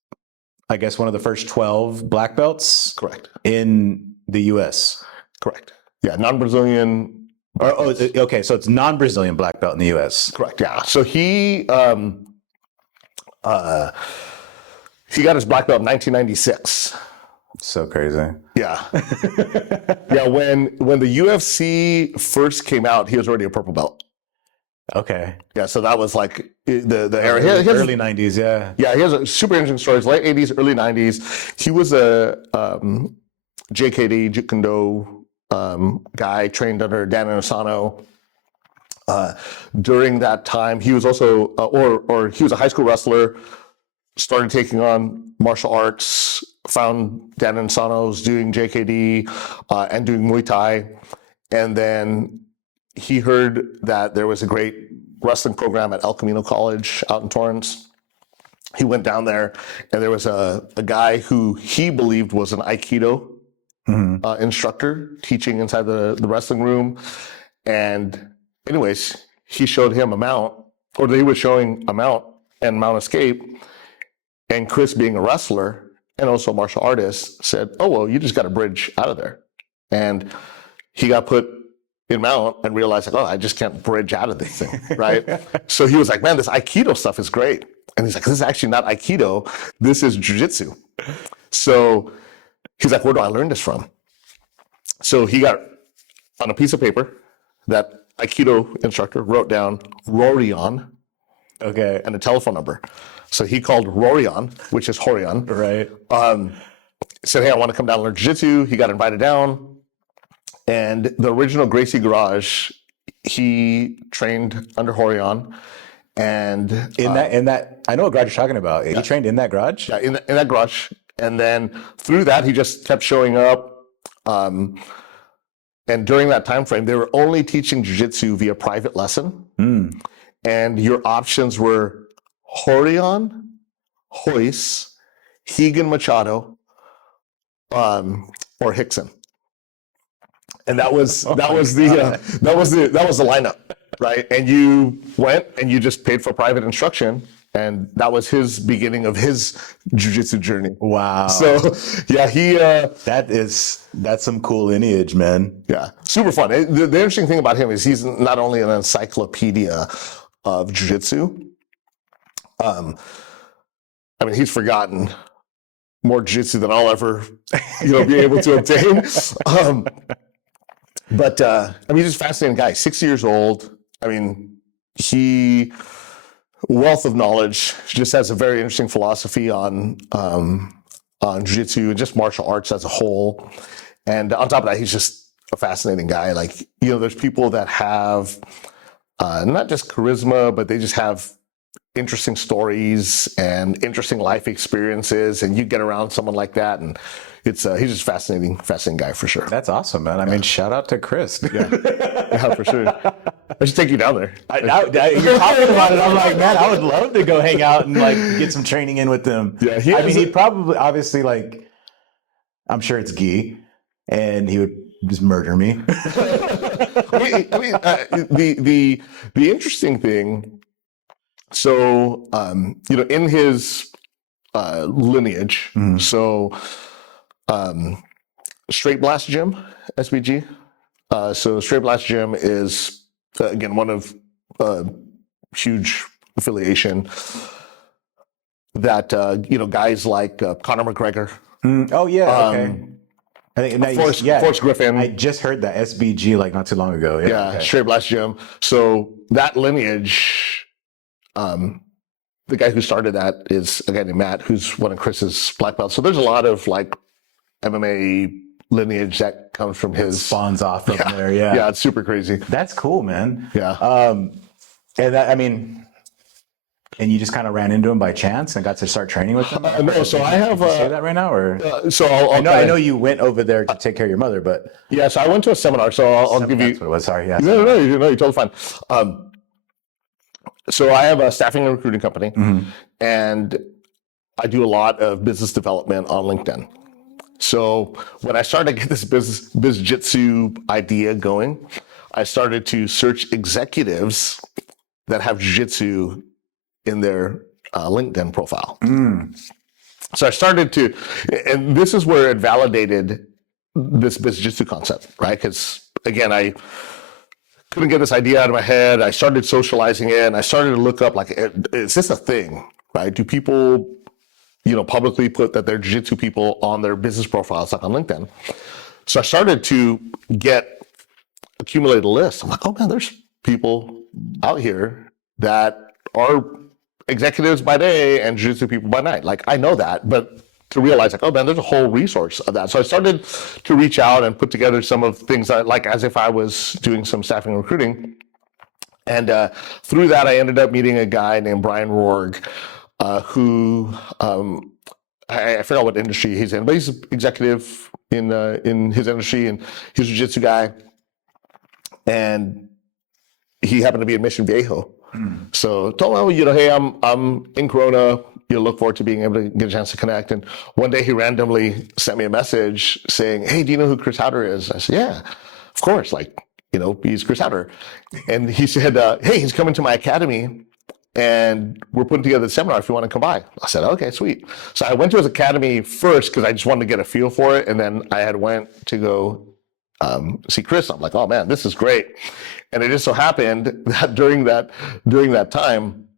I guess, one of the first 12 black belts Correct. in the U.S. Correct. Yeah, non-Brazilian. Okay, so it's non-Brazilian black belt in the U.S. Correct. Yeah. So he got his black belt in 1996. So crazy. Yeah. Yeah. When the UFC first came out, he was already a purple belt. Okay. Yeah. So that was like the era. Early 90s, yeah. Yeah. He has a super interesting stories. Late 80s, early 90s. He was a JKD, Jeet Kune Do guy trained under Dan Inosanto. During that time, he was also, or he was a high school wrestler, started taking on martial arts, found Dan Inosanto's doing JKD and doing Muay Thai. And then he heard that there was a great wrestling program at El Camino College out in Torrance. He went down there, and there was a guy who he believed was an Aikido instructor teaching inside the wrestling room. And anyways, he showed him a mount, or they were showing a mount and mount escape. And Chris, being a wrestler and also a martial artist, said, "Oh, well, you just got to bridge out of there." And he got put in mount and realized, like, "Oh, I just can't bridge out of this thing," right? So he was like, "Man, this Aikido stuff is great." And he's like, "This is actually not Aikido. This is jiu-jitsu." So he's like, "Where do I learn this from?" So he got on a piece of paper that Aikido instructor wrote down Rorion Okay. and a telephone number. So he called Rorion, which is Horion. Right. Said, "Hey, I want to come down and learn jiu-jitsu." He got invited down. And the original Gracie Garage, he trained under Horion. And In that, I know what garage you're talking about. He trained in that garage? yeah, in that garage. And then through that, he just kept showing up. And during that time frame, they were only teaching jiu-jitsu via private lesson. And your options were Horion, Hoist, Hegan Machado, or Hickson. And that was the lineup, right? And you went and you just paid for private instruction, and that was his beginning of his jiu-jitsu journey. Wow. So yeah, that's some cool lineage, man. yeah, super fun. The interesting thing about him is he's not only an encyclopedia of jiu-jitsu. I mean, he's forgotten more jiu-jitsu than I'll ever, be able to obtain. But I mean, he's a fascinating guy. 60 years old. I mean, he wealth of knowledge. Just has a very interesting philosophy on jiu-jitsu and just martial arts as a whole. And on top of that, he's just a fascinating guy. Like, there's people that have not just charisma, but they just have interesting stories and interesting life experiences. And you get around someone like that, and he's just fascinating guy for sure. That's awesome, man. I mean, shout out to Chris. Yeah, for sure. I should take you down there. You're talking about it. I'm like, man, I would love to go hang out and like get some training in with them. Yeah, he'd probably, obviously, like, I'm sure it's gi, and he would just murder me. The interesting thing. So, in his lineage, so Straight Blast Gym, SBG. So Straight Blast Gym is, again, one of huge affiliation that, guys like Conor McGregor. Oh, yeah. Okay. I think Forrest Griffin. I just heard that SBG like not too long ago. Yeah, okay. Straight Blast Gym. So that lineage, the guy who started that is a guy named Matt, who's one of Chris's black belts. So there's a lot of like MMA lineage that comes from his. Spawns off from there. Yeah. Yeah, it's super crazy. That's cool, man. Yeah. And that, I mean, And you just kind of ran into him by chance and got to start training with him? No, so I have. Can you say that right now, or So I know you went over there to take care of your mother, but Yeah, so I went to a seminar. So I'll give you. that's what it was. Sorry, yeah. No, you're totally fine. So I have a staffing and recruiting company, and I do a lot of business development on LinkedIn. So when I started to get this biz-jitsu idea going, I started to search executives that have jiu-jitsu in their LinkedIn profile. So I started to, and this is where it validated this biz-jitsu concept, right? Because again, I couldn't get this idea out of my head. I started socializing it, and I started to look up, like, is this a thing, right? Do people, publicly put that they're jiu-jitsu people on their business profiles, like on LinkedIn? So I started to accumulate a list. I'm like, oh man, there's people out here that are executives by day and jiu-jitsu people by night. Like, I know that, but to realize, like, oh man, there's a whole resource of that. So I started to reach out and put together some of the things that, like, as if I was doing some staffing and recruiting. And through that, I ended up meeting a guy named Brian Roarg, who I forgot what industry he's in, but he's an executive in his industry, and he's a jiu-jitsu guy. And he happened to be in Mission Viejo. So told him, hey, I'm in Corona. Look forward to being able to get a chance to connect. And one day he randomly sent me a message saying, hey, do you know who Chris Howder is? I said, yeah, of course. Like, he's Chris Howder. And he said, hey, he's coming to my academy and we're putting together the seminar if you want to come by. I said, okay, sweet. So I went to his academy first because I just wanted to get a feel for it. And then I had went to go see Chris. I'm like, oh man, this is great. And it just so happened that during that time,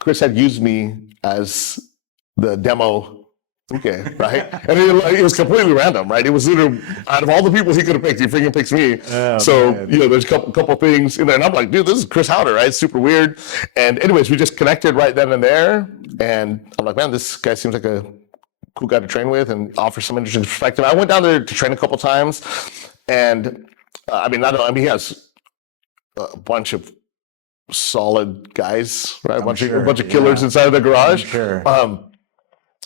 Chris had used me as the demo, right? And it was completely random, right? It was literally, out of all the people he could have picked, he freaking picks me. Oh, so, man. There's a couple things in there, and I'm like, dude, this is Chris Howder, right? It's super weird. And anyways, we just connected right then and there. And I'm like, man, this guy seems like a cool guy to train with and offer some interesting perspective. I went down there to train a couple times, and he has a bunch of solid guys, right? A bunch of killers inside of the garage. Sure.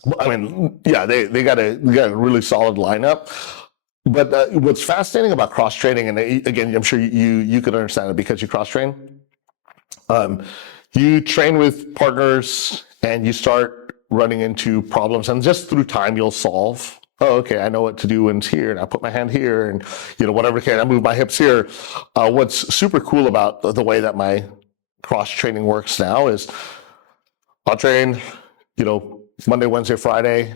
They got a really solid lineup. But what's fascinating about cross training, and again, I'm sure you could understand it because you cross train. You train with partners, and you start running into problems, and just through time, you'll solve. Oh, okay, I know what to do when it's here, and I put my hand here, and whatever can I move my hips here. What's super cool about the way that my cross training works now is I'll train, Monday, Wednesday, Friday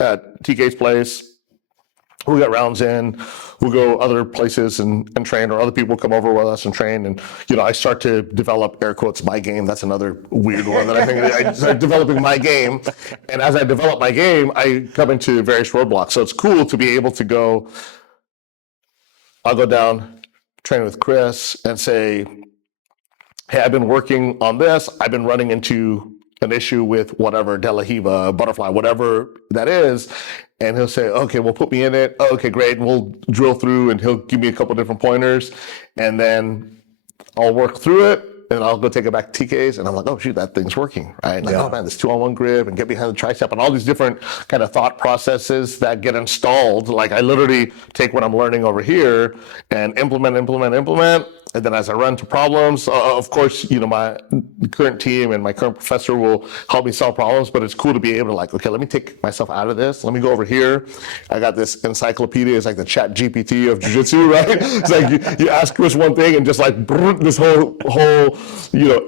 at TK's place. We'll get rounds in. We'll go other places and train, or other people come over with us and train. And, I start to develop, air quotes, my game. That's another weird one that I think I start developing my game. And as I develop my game, I come into various roadblocks. So it's cool to be able to go, I'll go down, train with Chris and say, hey, I've been working on this. I've been running into an issue with whatever, De La Hiva, butterfly, whatever that is. And he'll say, okay, well, put me in it. Oh, okay, great. And we'll drill through, and he'll give me a couple different pointers. And then I'll work through it, and I'll go take it back to TK's. And I'm like, oh, shoot, that thing's working, right? Like, oh, man, this 2-on-1 grip and get behind the tricep and all these different kind of thought processes that get installed. Like, I literally take what I'm learning over here and implement. And then as I run to problems, of course, my current team and my current professor will help me solve problems, but it's cool to be able to, like, okay, let me take myself out of this. Let me go over here. I got this encyclopedia. It's like the chat GPT of jiu-jitsu, right? It's like you ask Chris one thing and just like this whole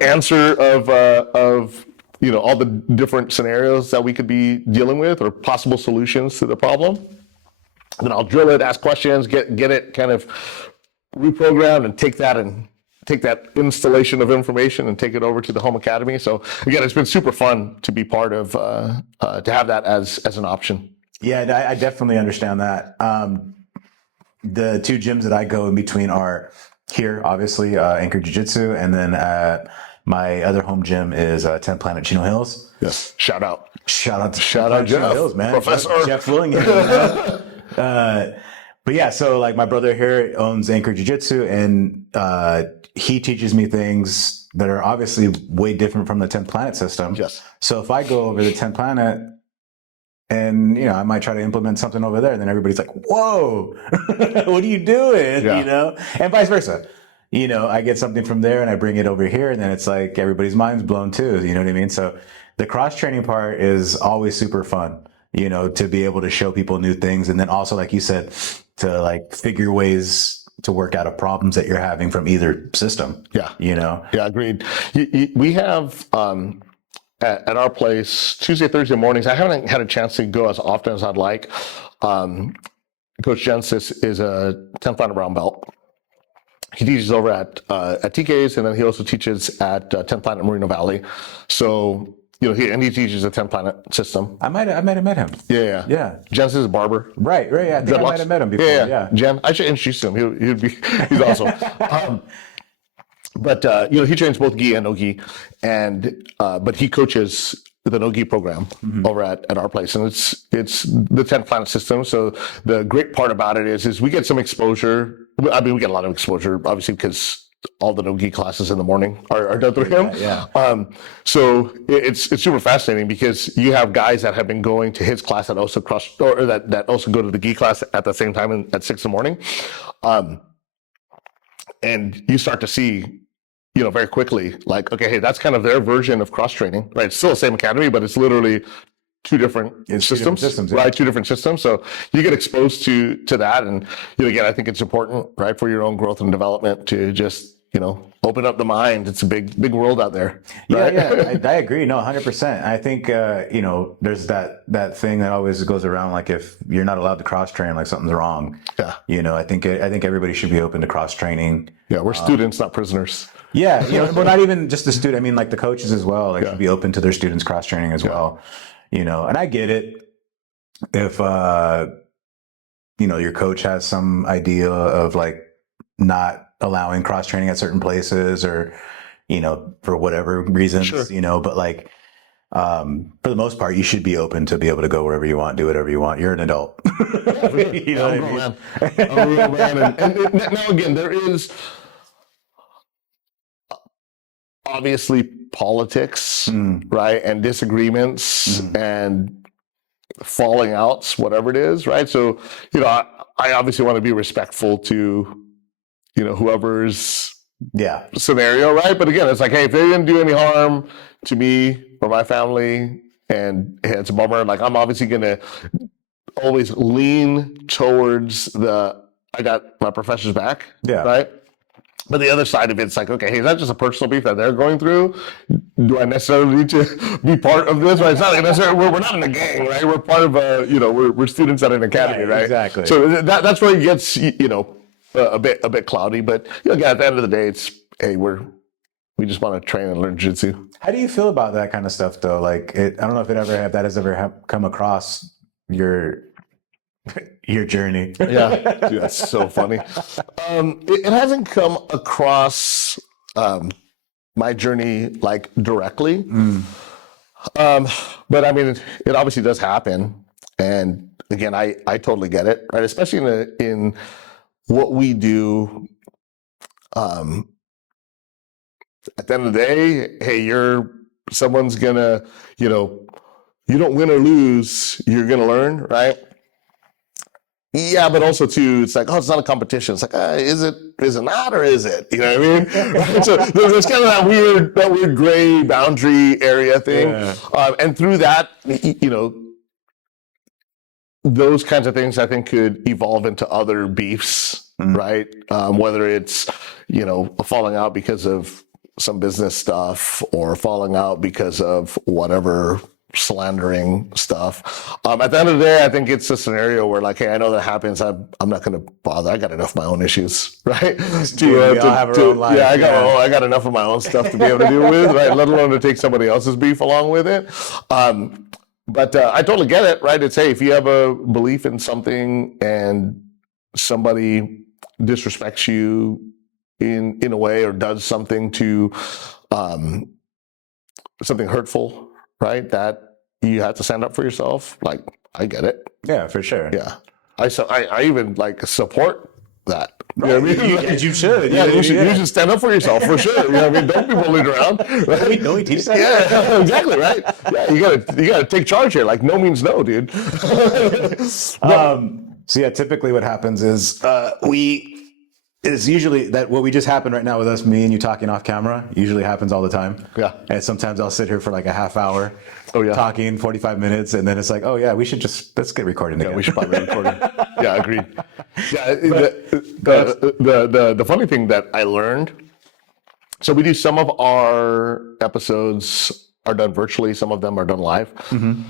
answer of all the different scenarios that we could be dealing with or possible solutions to the problem. And then I'll drill it, ask questions, get it kind of reprogram and take that installation of information and take it over to the home academy. So again, it's been super fun to be part of, to have that as an option. Yeah, I definitely understand that. The two gyms that I go in between are here, obviously, Anchor Jiu Jitsu, and then my other home gym is 10 Planet Chino Hills. Yes. Shout out Jeff. Chino Hills, man. Professor Jeff Willingham. But yeah, so like my brother here owns Anchor Jiu Jitsu, and he teaches me things that are obviously way different from the 10th planet system. Yes. So if I go over the 10th planet and, you know, I might try to implement something over there, and then everybody's like, whoa, what are you doing? Yeah. You know, and vice versa. You know, I get something from there and I bring it over here, and then it's like everybody's mind's blown too. You know what I mean? So the cross training part is always super fun, you know, to be able to show people new things. And then also, like you said, to like figure ways to work out of problems that you're having from either system. Yeah. You know? Yeah, agreed. We have, at our place, Tuesday, Thursday mornings, I haven't had a chance to go as often as I'd like. Coach Jensis is a 10th planet brown belt. He teaches over at TK's, and then he also teaches at 10th Planet Moreno Valley. So, you know, he teaches the 10th Planet system. I might have met him. Yeah. Jen's is a barber. Right. Yeah. I think I might have met him before. Yeah. Jen, I should introduce him. He's awesome. But you know, he trains both gi and no gi, and but he coaches the no gi program over at our place, and it's the 10th planet system. So the great part about it is we get some exposure. I mean, we get a lot of exposure, obviously, because all the no gi classes in the morning are done through him. Yeah. So it's super fascinating because you have guys that have been going to his class that also that also go to the gi class at the same time at 6 in the morning, and you start to see, you know, very quickly, like, okay, hey, that's kind of their version of cross training, right? It's still the same academy, but it's literally two different systems, yeah. right? Two different systems. So you get exposed to that, and you know, again, I think it's important, right, for your own growth and development to just, you know, open up the mind. It's a big world out there. Right? Yeah. I agree. No, 100%. I think you know, there's that thing that always goes around, like if you're not allowed to cross train, like something's wrong. Yeah. You know, I think everybody should be open to cross training. Yeah, we're students, not prisoners. Yeah, you know, but not even just the student. I mean, like the coaches as well. Like, should be open to their students cross training as well. You know, and I get it if you know, your coach has some idea of like not allowing cross training at certain places, or you know, for whatever reasons. Sure. You know, but like for the most part, you should be open to be able to go wherever you want, do whatever you want. You're an adult. You know what I mean? I'm a real man. And now again, there is obviously politics, right, and disagreements and falling outs, whatever it is, right? So, you know, I obviously want to be respectful to, you know, whoever's scenario, right? But again, it's like, hey, if they didn't do any harm to me or my family, and hey, it's a bummer, like I'm obviously going to always lean towards I got my professor's back, right? But the other side of it's like, okay, hey, is that just a personal beef that they're going through? Do I necessarily need to be part of this? Right? It's not like necessarily, we're not in a gang, right? We're part of you know, we're students at an academy, right? Exactly. So that's where it gets, you know, a bit cloudy. But you know, again, at the end of the day, it's, hey, we just want to train and learn jiu-jitsu. How do you feel about that kind of stuff, though? Like, I don't know if that has ever come across your journey. Yeah, dude, that's so funny. It hasn't come across my journey like directly, but I mean, it obviously does happen. And again, I totally get it, right? Especially in what we do. At the end of the day, hey, someone's gonna, you know, you don't win or lose, you're gonna learn, right? Yeah, but also too, it's like, oh, it's not a competition. It's like, is it not, or is it? You know what I mean? Right? So there's kind of that weird gray boundary area thing. Yeah. And through that, you know, those kinds of things I think could evolve into other beefs, right? Whether it's, you know, falling out because of some business stuff, or falling out because of whatever slandering stuff. At the end of the day, I think it's a scenario where, like, hey, I know that happens. I'm not going to bother. I got enough of my own issues, right? We all have our own life. Yeah, I got enough of my own stuff to be able to deal with, right? Let alone to take somebody else's beef along with it. But I totally get it, right? It's, hey, if you have a belief in something and somebody disrespects you in a way, or does something to something hurtful, right, that you have to stand up for yourself. Like, I get it. Yeah, for sure. Yeah. I even like support that. You know what I mean? As you should. Yeah, you should stand up for yourself for sure. You know what I mean? Don't be bullied around. Right? Don't we teach that? Yeah, exactly, right? Yeah, you gotta take charge here. Like no means no, dude. So yeah, typically what happens is it's usually that what we just happened right now with us, me and you talking off camera, usually happens all the time. Yeah. And sometimes I'll sit here for like a half hour talking 45 minutes. And then it's like, oh yeah, let's get recording again. Yeah, we should probably record it. Yeah, agreed. Yeah, the funny thing that I learned, so we do some of our episodes are done virtually, some of them are done live. Mm-hmm.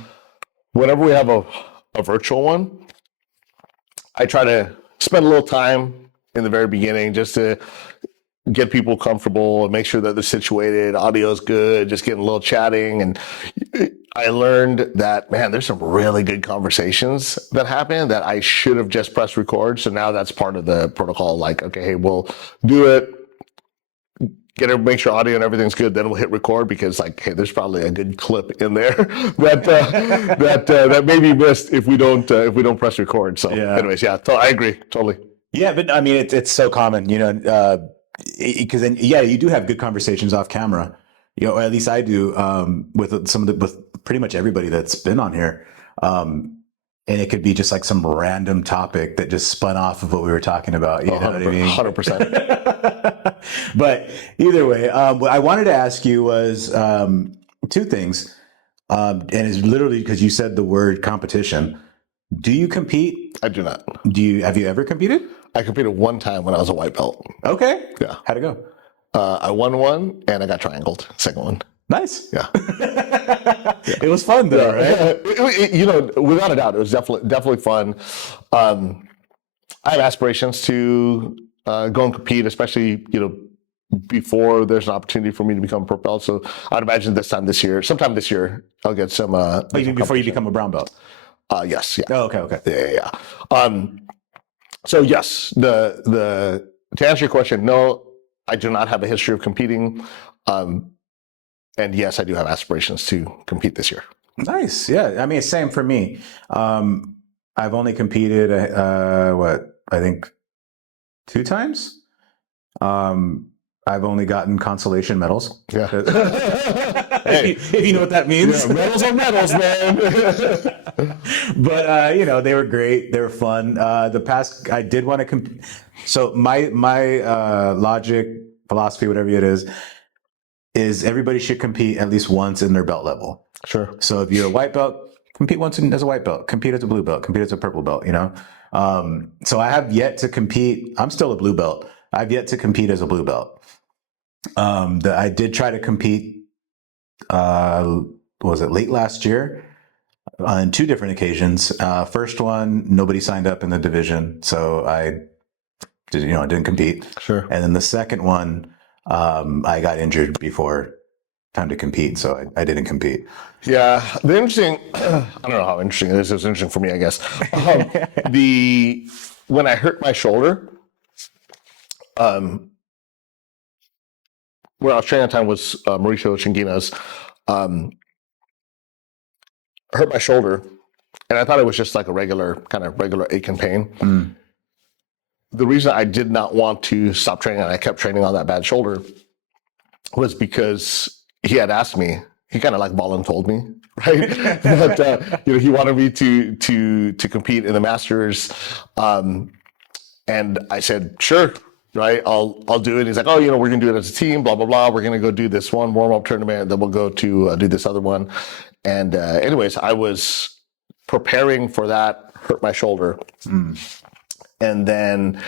Whenever we have a virtual one, I try to spend a little time in the very beginning just to get people comfortable and make sure that they're situated, audio's good, just getting a little chatting. And I learned that, man, there's some really good conversations that happen that I should have just pressed record. So now that's part of the protocol. Like, okay, hey, we'll do it, make sure audio and everything's good, then we'll hit record because like, hey, there's probably a good clip in there that may be missed if we don't press record. So anyways, yeah, I agree, totally. Yeah, but I mean, it's so common, you know, because then, you do have good conversations off camera, you know, or at least I do, with with pretty much everybody that's been on here. And it could be just like some random topic that just spun off of what we were talking about. You know what I mean? 100%. But either way, what I wanted to ask you was two things. And it's literally because you said the word competition. Do you compete? I do not. Have you ever competed? I competed one time when I was a white belt. Okay. Yeah. How'd it go? I won one and I got triangled. Second one. Nice. Yeah. It was fun though, right? You know, without a doubt, it was definitely fun. I have aspirations to go and compete, especially, you know, before there's an opportunity for me to become a pro belt. So I'd imagine sometime this year, I'll get some. Even before you become a brown belt? Yes. Yeah. Oh, okay. Yeah. So yes, to answer your question, no, I do not have a history of competing. And yes, I do have aspirations to compete this year. Nice. Yeah. I mean, same for me. I've only competed, I think 2 times. I've only gotten consolation medals. Yeah. Hey, if you know what that means. Yeah, medals are medals, man. But, you know, they were great. They were fun. I did want to compete. So my logic, philosophy, whatever it is everybody should compete at least once in their belt level. Sure. So if you're a white belt, compete once as a white belt, compete as a blue belt, compete as a purple belt, you know? So I have yet to compete. I'm still a blue belt. I've yet to compete as a blue belt. I did try to compete, was it late last year? On 2 different occasions. First one, nobody signed up in the division, so I didn't compete. Sure. And then the second one, I got injured before time to compete, so I didn't compete. Yeah, the interesting. I don't know how interesting it is. It was interesting for me, I guess. When I hurt my shoulder, where I was training at the time was Mauricio Chinguina's. Hurt my shoulder, and I thought it was just like a regular ache and pain. Mm. The reason I did not want to stop training and I kept training on that bad shoulder was because he had asked me. He kind of like voluntold me, right? That he wanted me to compete in the Masters, and I said sure. Right, I'll do it. He's like, oh, we're gonna do it as a team, blah blah blah. We're gonna go do this one warm-up tournament, then we'll go to do this other one. And anyways, I was preparing for that, hurt my shoulder, and then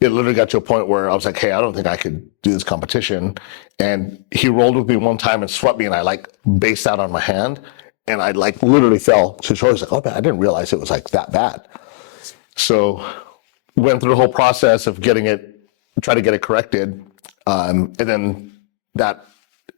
it literally got to a point where I was like, hey, I don't think I could do this competition. And he rolled with me one time and swept me, and I like based out on my hand, and I like literally fell to his shoulder. He's like, oh man, I didn't realize it was like that bad. So went through the whole process of try to get it corrected. And then that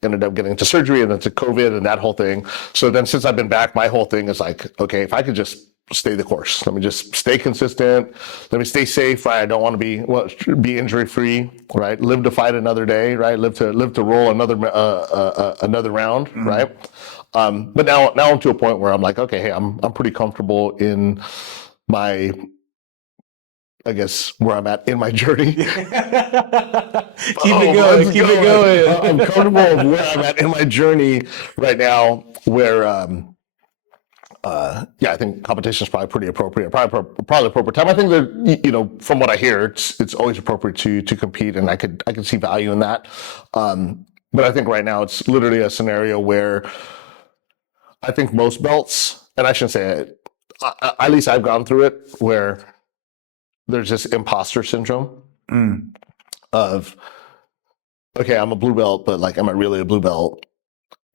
ended up getting into surgery and then to COVID and that whole thing. So then since I've been back, my whole thing is like, okay, if I could just stay the course, let me just stay consistent. Let me stay safe. Right? I don't want to be injury free, right? Live to fight another day, right? Live to roll another round, mm-hmm. right? But now I'm to a point where I'm like, okay, hey, I'm pretty comfortable in my I guess, where I'm at in my journey. Keep it going. Keep it going. I'm comfortable with where I'm at in my journey right now, where, I think competition is probably pretty appropriate. Probably appropriate time. I think that, from what I hear, it's always appropriate to compete, and I could see value in that. But I think right now it's literally a scenario where I think most belts, and I shouldn't say it, at least I've gone through it, where there's this imposter syndrome of, okay, I'm a blue belt, but like, am I really a blue belt?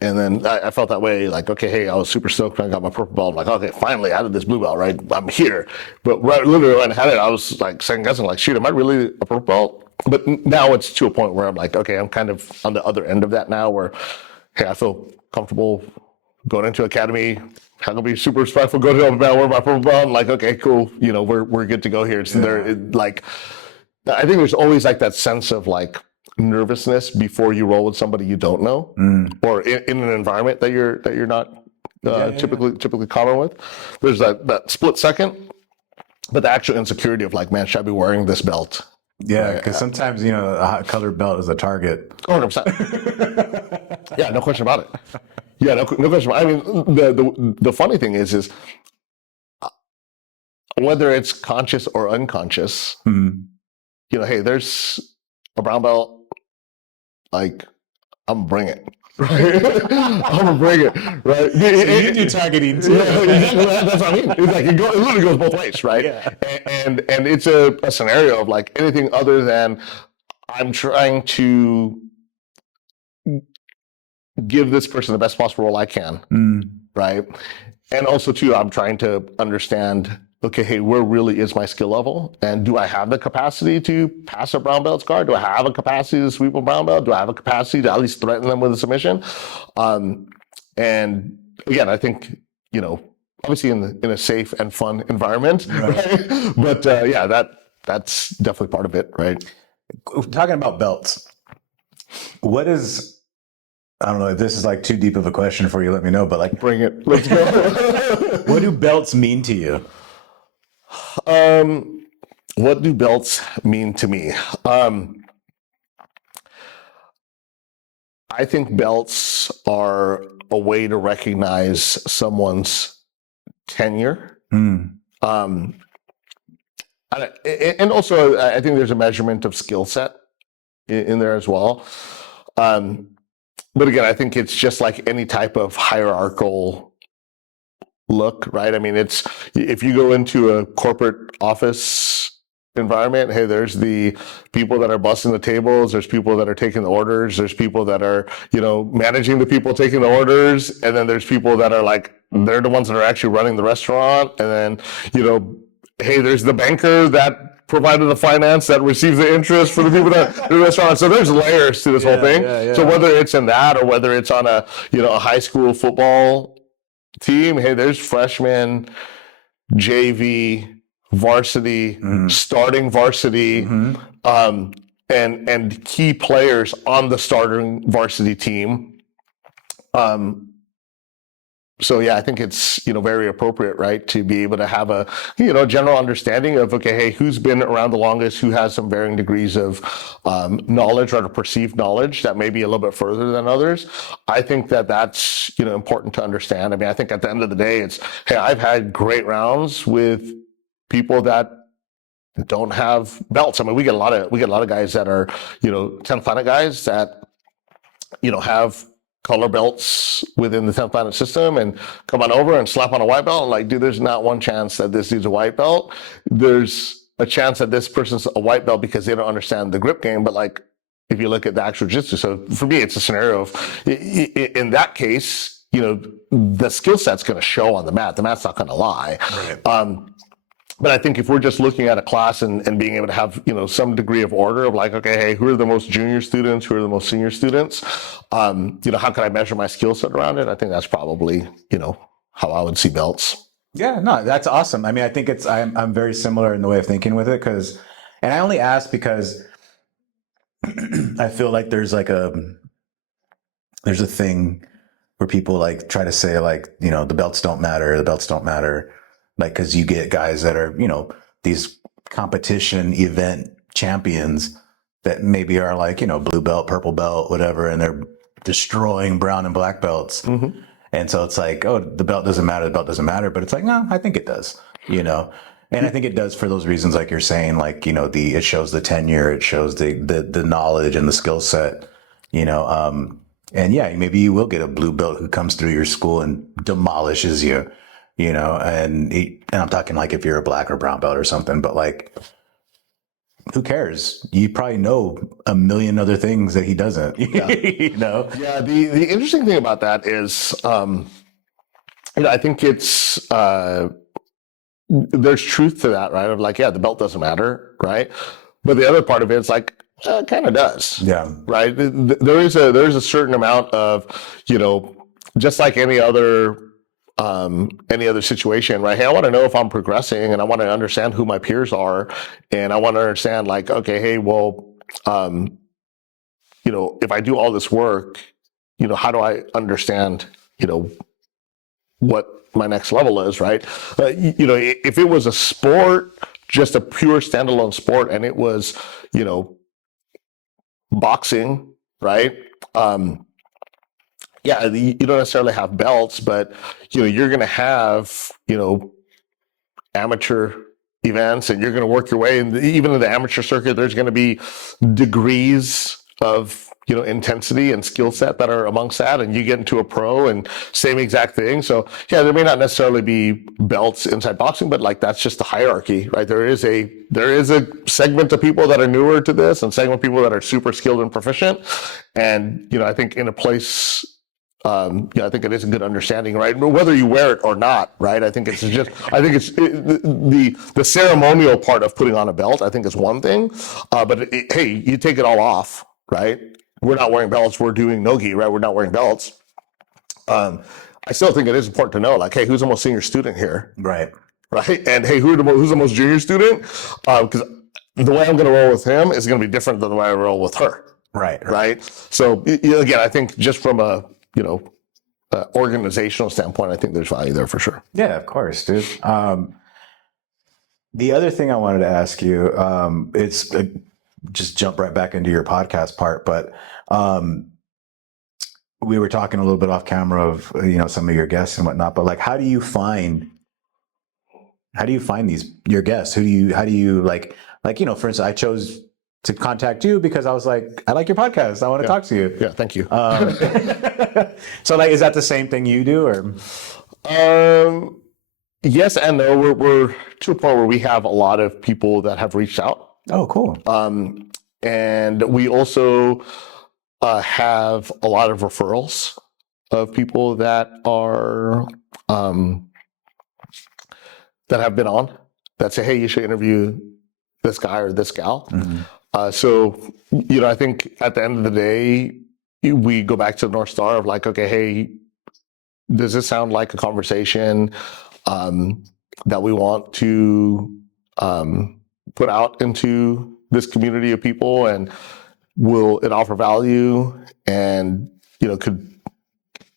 And then I felt that way, like, okay, hey, I was super stoked when I got my purple belt. I'm like, okay, finally out of this blue belt, right? I'm here. But literally when I had it, I was like second guessing, like, shoot, am I really a purple belt? But now it's to a point where I'm like, okay, I'm kind of on the other end of that now, where, hey, I feel comfortable going into academy. I'm gonna be super respectful, go to the belt, wear my purple belt. I'm like, okay, cool. We're good to go here. So I think there's always like that sense of like nervousness before you roll with somebody you don't know, or in an environment that you're not typically common with. There's that split second, but the actual insecurity of like, man, should I be wearing this belt? Yeah, because sometimes a hot colored belt is a target. 100%. Yeah, no question about it. Yeah, no question. I mean, the funny thing is whether it's conscious or unconscious, hey, there's a brown belt. Like, I'm gonna bring it. Right? I'm gonna bring it. Right? So you do targeting too. Yeah, exactly. That's what I mean. It's like it literally goes both ways, right? Yeah. And it's a scenario of like anything other than I'm trying to give this person the best possible role I can, right? And also too, I'm trying to understand, okay, hey, where really is my skill level? And do I have the capacity to pass a brown belt's guard? Do I have a capacity to sweep a brown belt? Do I have a capacity to at least threaten them with a submission? And again, I think, obviously in a safe and fun environment, right? But that's definitely part of it, right? Talking about belts, I don't know if this is like too deep of a question for you, let me know, but like, bring it, let's go. What do belts mean to you? What do belts mean to me? I think belts are a way to recognize someone's tenure. And also, I think there's a measurement of skill set in there as well. But again, I think it's just like any type of hierarchical look, right? I mean, it's if you go into a corporate office environment, hey, there's the people that are busting the tables, there's people that are taking the orders, there's people that are, managing the people taking the orders, and then there's people that are like, they're the ones that are actually running the restaurant, and then, hey, there's the banker that provided the finance that receives the interest for the people that do the restaurant. So there's layers to this whole thing. Yeah. So whether it's in that or whether it's on a high school football team, hey, there's freshman, JV, varsity, starting varsity, and key players on the starting varsity team. So yeah, I think it's very appropriate, right, to be able to have a general understanding of, okay, hey, who's been around the longest, who has some varying degrees of knowledge or perceived knowledge that may be a little bit further than others. I think that's important to understand. I mean, I think at the end of the day, it's, hey, I've had great rounds with people that don't have belts. I mean, we get a lot of guys that are 10th planet guys that have color belts within the 10th planet system and come on over and slap on a white belt. Like, dude, there's not one chance that this dude's a white belt. There's a chance that this person's a white belt because they don't understand the grip game. But like, if you look at the actual jiu-jitsu, so for me, it's a scenario of, in that case, the skill set's going to show on the mat. The mat's not going to lie. Right. But I think if we're just looking at a class and being able to have, some degree of order of like, okay, hey, who are the most junior students? Who are the most senior students? How can I measure my skill set around it? I think that's probably, how I would see belts. Yeah, no, that's awesome. I mean, I think I'm very similar in the way of thinking with it and I only ask because I feel like there's a thing where people like try to say like, the belts don't matter. Like, cause you get guys that are, these competition event champions that maybe are like, blue belt, purple belt, whatever, and they're destroying brown and black belts. Mm-hmm. And so it's like, oh, the belt doesn't matter. But it's like, no, I think it does, And I think it does for those reasons, like you're saying, like, it shows the tenure, it shows the knowledge and the skill set, and yeah, maybe you will get a blue belt who comes through your school and demolishes you, and I'm talking like if you're a black or brown belt or something, but like, who cares? You probably know a million other things that he doesn't, Yeah. Yeah. The interesting thing about that is, I think it's, there's truth to that, right? Of like, yeah, the belt doesn't matter, right? But the other part of it is like, it kind of does. Yeah. Right. There is a certain amount of, just like any other situation, right? Hey, I want to know if I'm progressing, and I want to understand who my peers are, and I want to understand like, okay, hey, well, if I do all this work, how do I understand, what my next level is, right? If it was a sport, just a pure standalone sport, and it was, boxing, right? Yeah, you don't necessarily have belts, but you're going to have amateur events, and you're going to work your way. And even in the amateur circuit, there's going to be degrees of intensity and skill set that are amongst that, and you get into a pro and same exact thing. So yeah, there may not necessarily be belts inside boxing, but like that's just the hierarchy, right? There is a segment of people that are newer to this, and segment of people that are super skilled and proficient. And I think in a place, I think it is a good understanding, right? Whether you wear it or not, right? I think it's the ceremonial part of putting on a belt, I think is one thing. But hey, you take it all off, right? We're not wearing belts. We're doing no-gi, right? We're not wearing belts. I still think it is important to know, like, hey, who's the most senior student here? Right. Right. And hey, who's the most junior student? Because the way I'm going to roll with him is going to be different than the way I roll with her. Right. So again, I think just from a, organizational standpoint, I think there's value there for sure. Yeah, of course, dude. The other thing I wanted to ask you, it's just jump right back into your podcast part, but we were talking a little bit off camera of some of your guests and whatnot, but like, how do you find your guests? How do you like, for instance, I chose to contact you because I was like, I like your podcast. I want to talk to you. Yeah. Thank you. So like, is that the same thing you do, or? Yes and no. We're to a point where we have a lot of people that have reached out. Oh, cool. And we also have a lot of referrals of people that are that have been on, that say, hey, you should interview this guy or this gal. Mm-hmm. So I think at the end of the day, we go back to the North Star of like, okay, hey, does this sound like a conversation that we want to put out into this community of people, and will it offer value? And could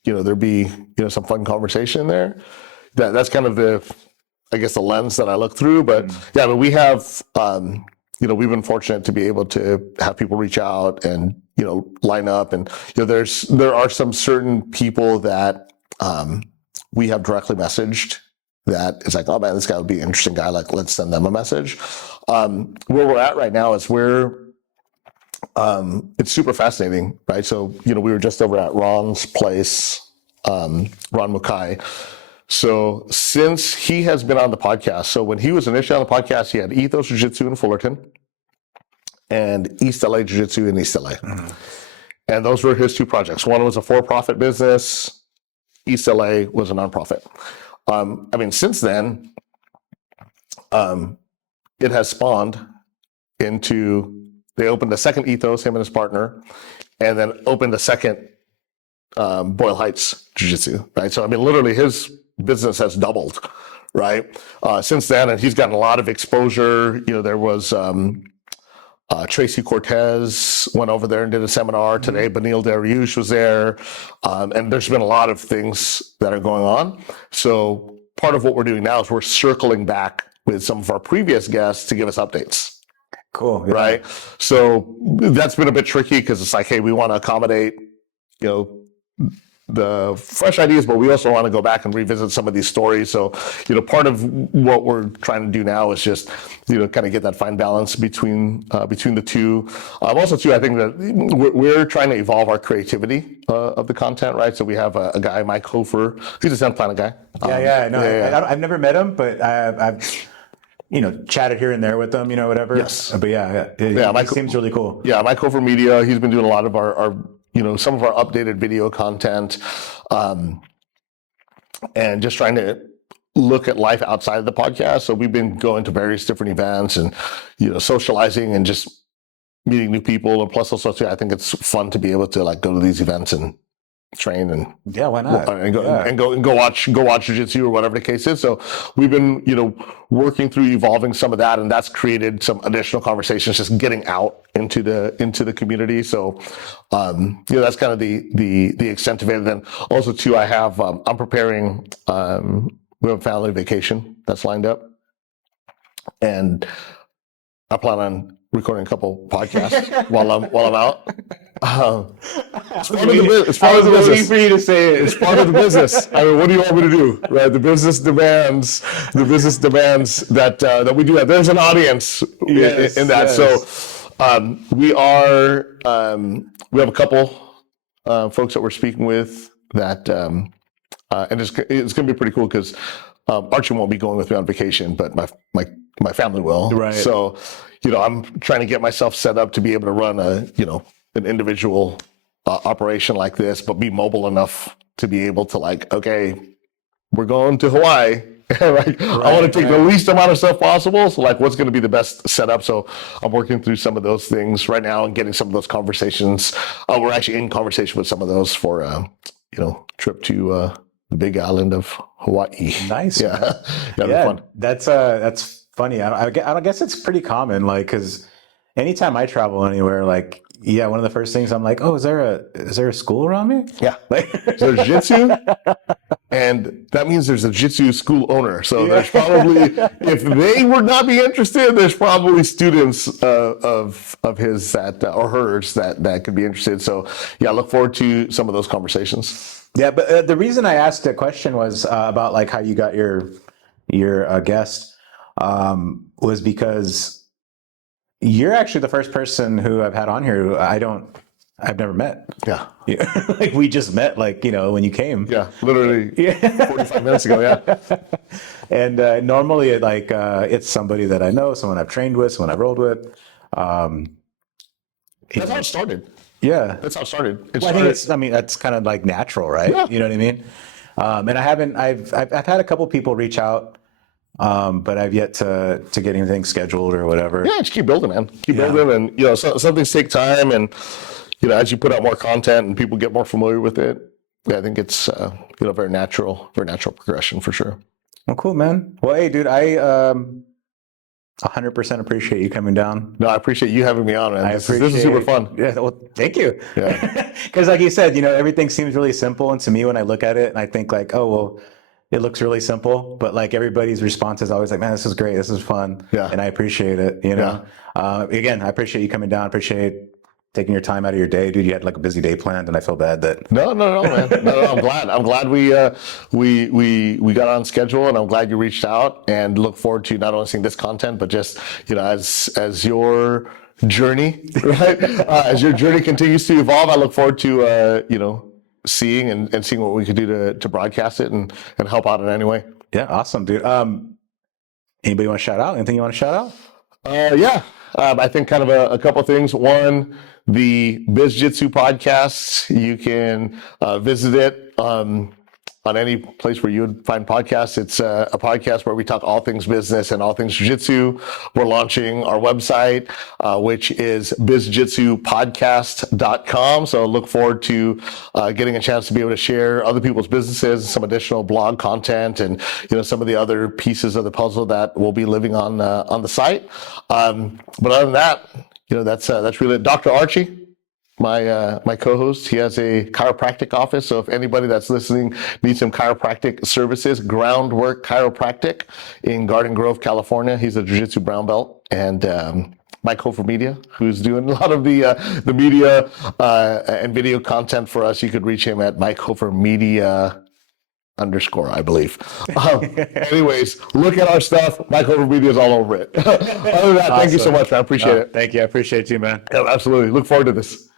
there be some fun conversation there? That's kind of the lens that I look through. But yeah, but we have we've been fortunate to be able to have people reach out and line up, and there are some certain people that we have directly messaged that is like, oh man, this guy would be an interesting guy. Like, let's send them a message. Where we're at right now is it's super fascinating, right? So, we were just over at Ron's place, Ron Mukai. So since he has been on the podcast, so when he was initially on the podcast, he had Ethos Jiu Jitsu in Fullerton and East LA Jiu Jitsu in East LA. Mm-hmm. And those were his two projects. One was a for-profit business. East LA was a nonprofit. Since then, it has spawned into, they opened a second Ethos, him and his partner, and then opened a second Boyle Heights Jiu-Jitsu, right? So, literally his business has doubled, right? Since then, and he's gotten a lot of exposure. There was Tracy Cortez went over there and did a seminar today. Benil Dariush was there. And there's been a lot of things that are going on. So part of what we're doing now is we're circling back with some of our previous guests to give us updates. Cool. Yeah. Right. So that's been a bit tricky because it's like, hey, we want to accommodate, the fresh ideas, but we also want to go back and revisit some of these stories. So, part of what we're trying to do now is just, kind of get that fine balance between the two. Also, too, I think that we're trying to evolve our creativity of the content, right? So we have a guy, Mike Hofer. He's a Sound Planet guy. I know. I've never met him, but I've chatted here and there with them, whatever. Yes. But he seems really cool. Yeah, Mike Hofer Media. He's been doing a lot of our some of our updated video content, and just trying to look at life outside of the podcast. So we've been going to various different events and, socializing and just meeting new people. And plus also, too, I think it's fun to be able to like go to these events and train and why not and go watch jiu-jitsu or whatever the case is. So we've been working through evolving some of that, and that's created some additional conversations just getting out into the community. So that's kind of the extent of it. And then also too, I have I'm preparing we have a family vacation that's lined up, and I plan on recording a couple podcasts while I'm out. It's part of the business. It's part of the business. For you to say it. It's part of the business. I mean, what do you want me to do? Right? The business demands that we do that. There's an audience in that. Yes. So we have a couple folks that we're speaking with that, and it's going to be pretty cool because Archie won't be going with me on vacation, but my family will. Right. So, I'm trying to get myself set up to be able to run an individual operation like this, but be mobile enough to be able to okay, we're going to Hawaii. I want to take the least amount of stuff possible. So what's going to be the best setup? So I'm working through some of those things right now and getting some of those conversations. We're actually in conversation with some of those for, trip to the big island of Hawaii. Nice. Yeah. Fun. That's funny. I guess it's pretty common, because anytime I travel anywhere, one of the first things I'm like, oh, is there a school around me? Yeah. So there's jiu-jitsu, and that means there's a jiu-jitsu school owner. So there's probably, if they would not be interested, there's probably students of his that or hers that could be interested. So yeah, I look forward to some of those conversations. Yeah, but the reason I asked the question was about how you got your guest was because you're actually the first person who I've had on here who I've never met. Yeah. We just met, when you came. Yeah, literally 45 minutes ago, yeah. And normally it's somebody that I know, someone I've trained with, someone I've rolled with. That's how it started. Yeah. That's how it started. I think that's kind of natural, right? Yeah. You know what I mean? And I've had a couple people reach out, but I've yet to get anything scheduled or whatever. Yeah, just keep building, man. Keep building, and some things take time, and as you put out more content and people get more familiar with it, I think it's very natural progression for sure. Well, cool, man. Well, hey, dude, I 100% appreciate you coming down. No, I appreciate you having me on, man. This is super fun. Yeah, well, thank you. Yeah. Because like you said, everything seems really simple, and to me, when I look at it, and I think oh well, it looks really simple, but everybody's response is always man, this is great, this is fun, and I appreciate it. Again, I appreciate you coming down. I appreciate taking your time out of your day, dude. You had a busy day planned, and I feel bad that. No, man. No. I'm glad we got on schedule, and I'm glad you reached out, and look forward to not only seeing this content, but just as your journey, right? As your journey continues to evolve, I look forward to seeing and seeing what we could do to broadcast it and help out in any way. Yeah, awesome, dude. Anybody want to shout out? Anything you want to shout out? Yeah. I think kind of a couple things. One, the the-bizjitsu-podcast. You can visit it on any place where you would find podcasts. It's a podcast where we talk all things business and all things jiu-jitsu. We're launching our website, which is bizjitsu-podcast.com. So look forward to getting a chance to be able to share other people's businesses, some additional blog content, and some of the other pieces of the puzzle that will be living on the site. But other than that, that's really it. Dr. Archie. my co-host. He has a chiropractic office. So if anybody that's listening needs some chiropractic services, Groundwork Chiropractic in Garden Grove, California. He's a jiu-jitsu brown belt. And Mike Hofer Media, who's doing a lot of the media and video content for us. You could reach him at Mike Hofer Media _ I believe. Anyways, look at our stuff. Mike Hofer Media is all over it. Other than that, thank you so much, man. I appreciate it. Thank you. I appreciate you, man. Yeah, absolutely. Look forward to this.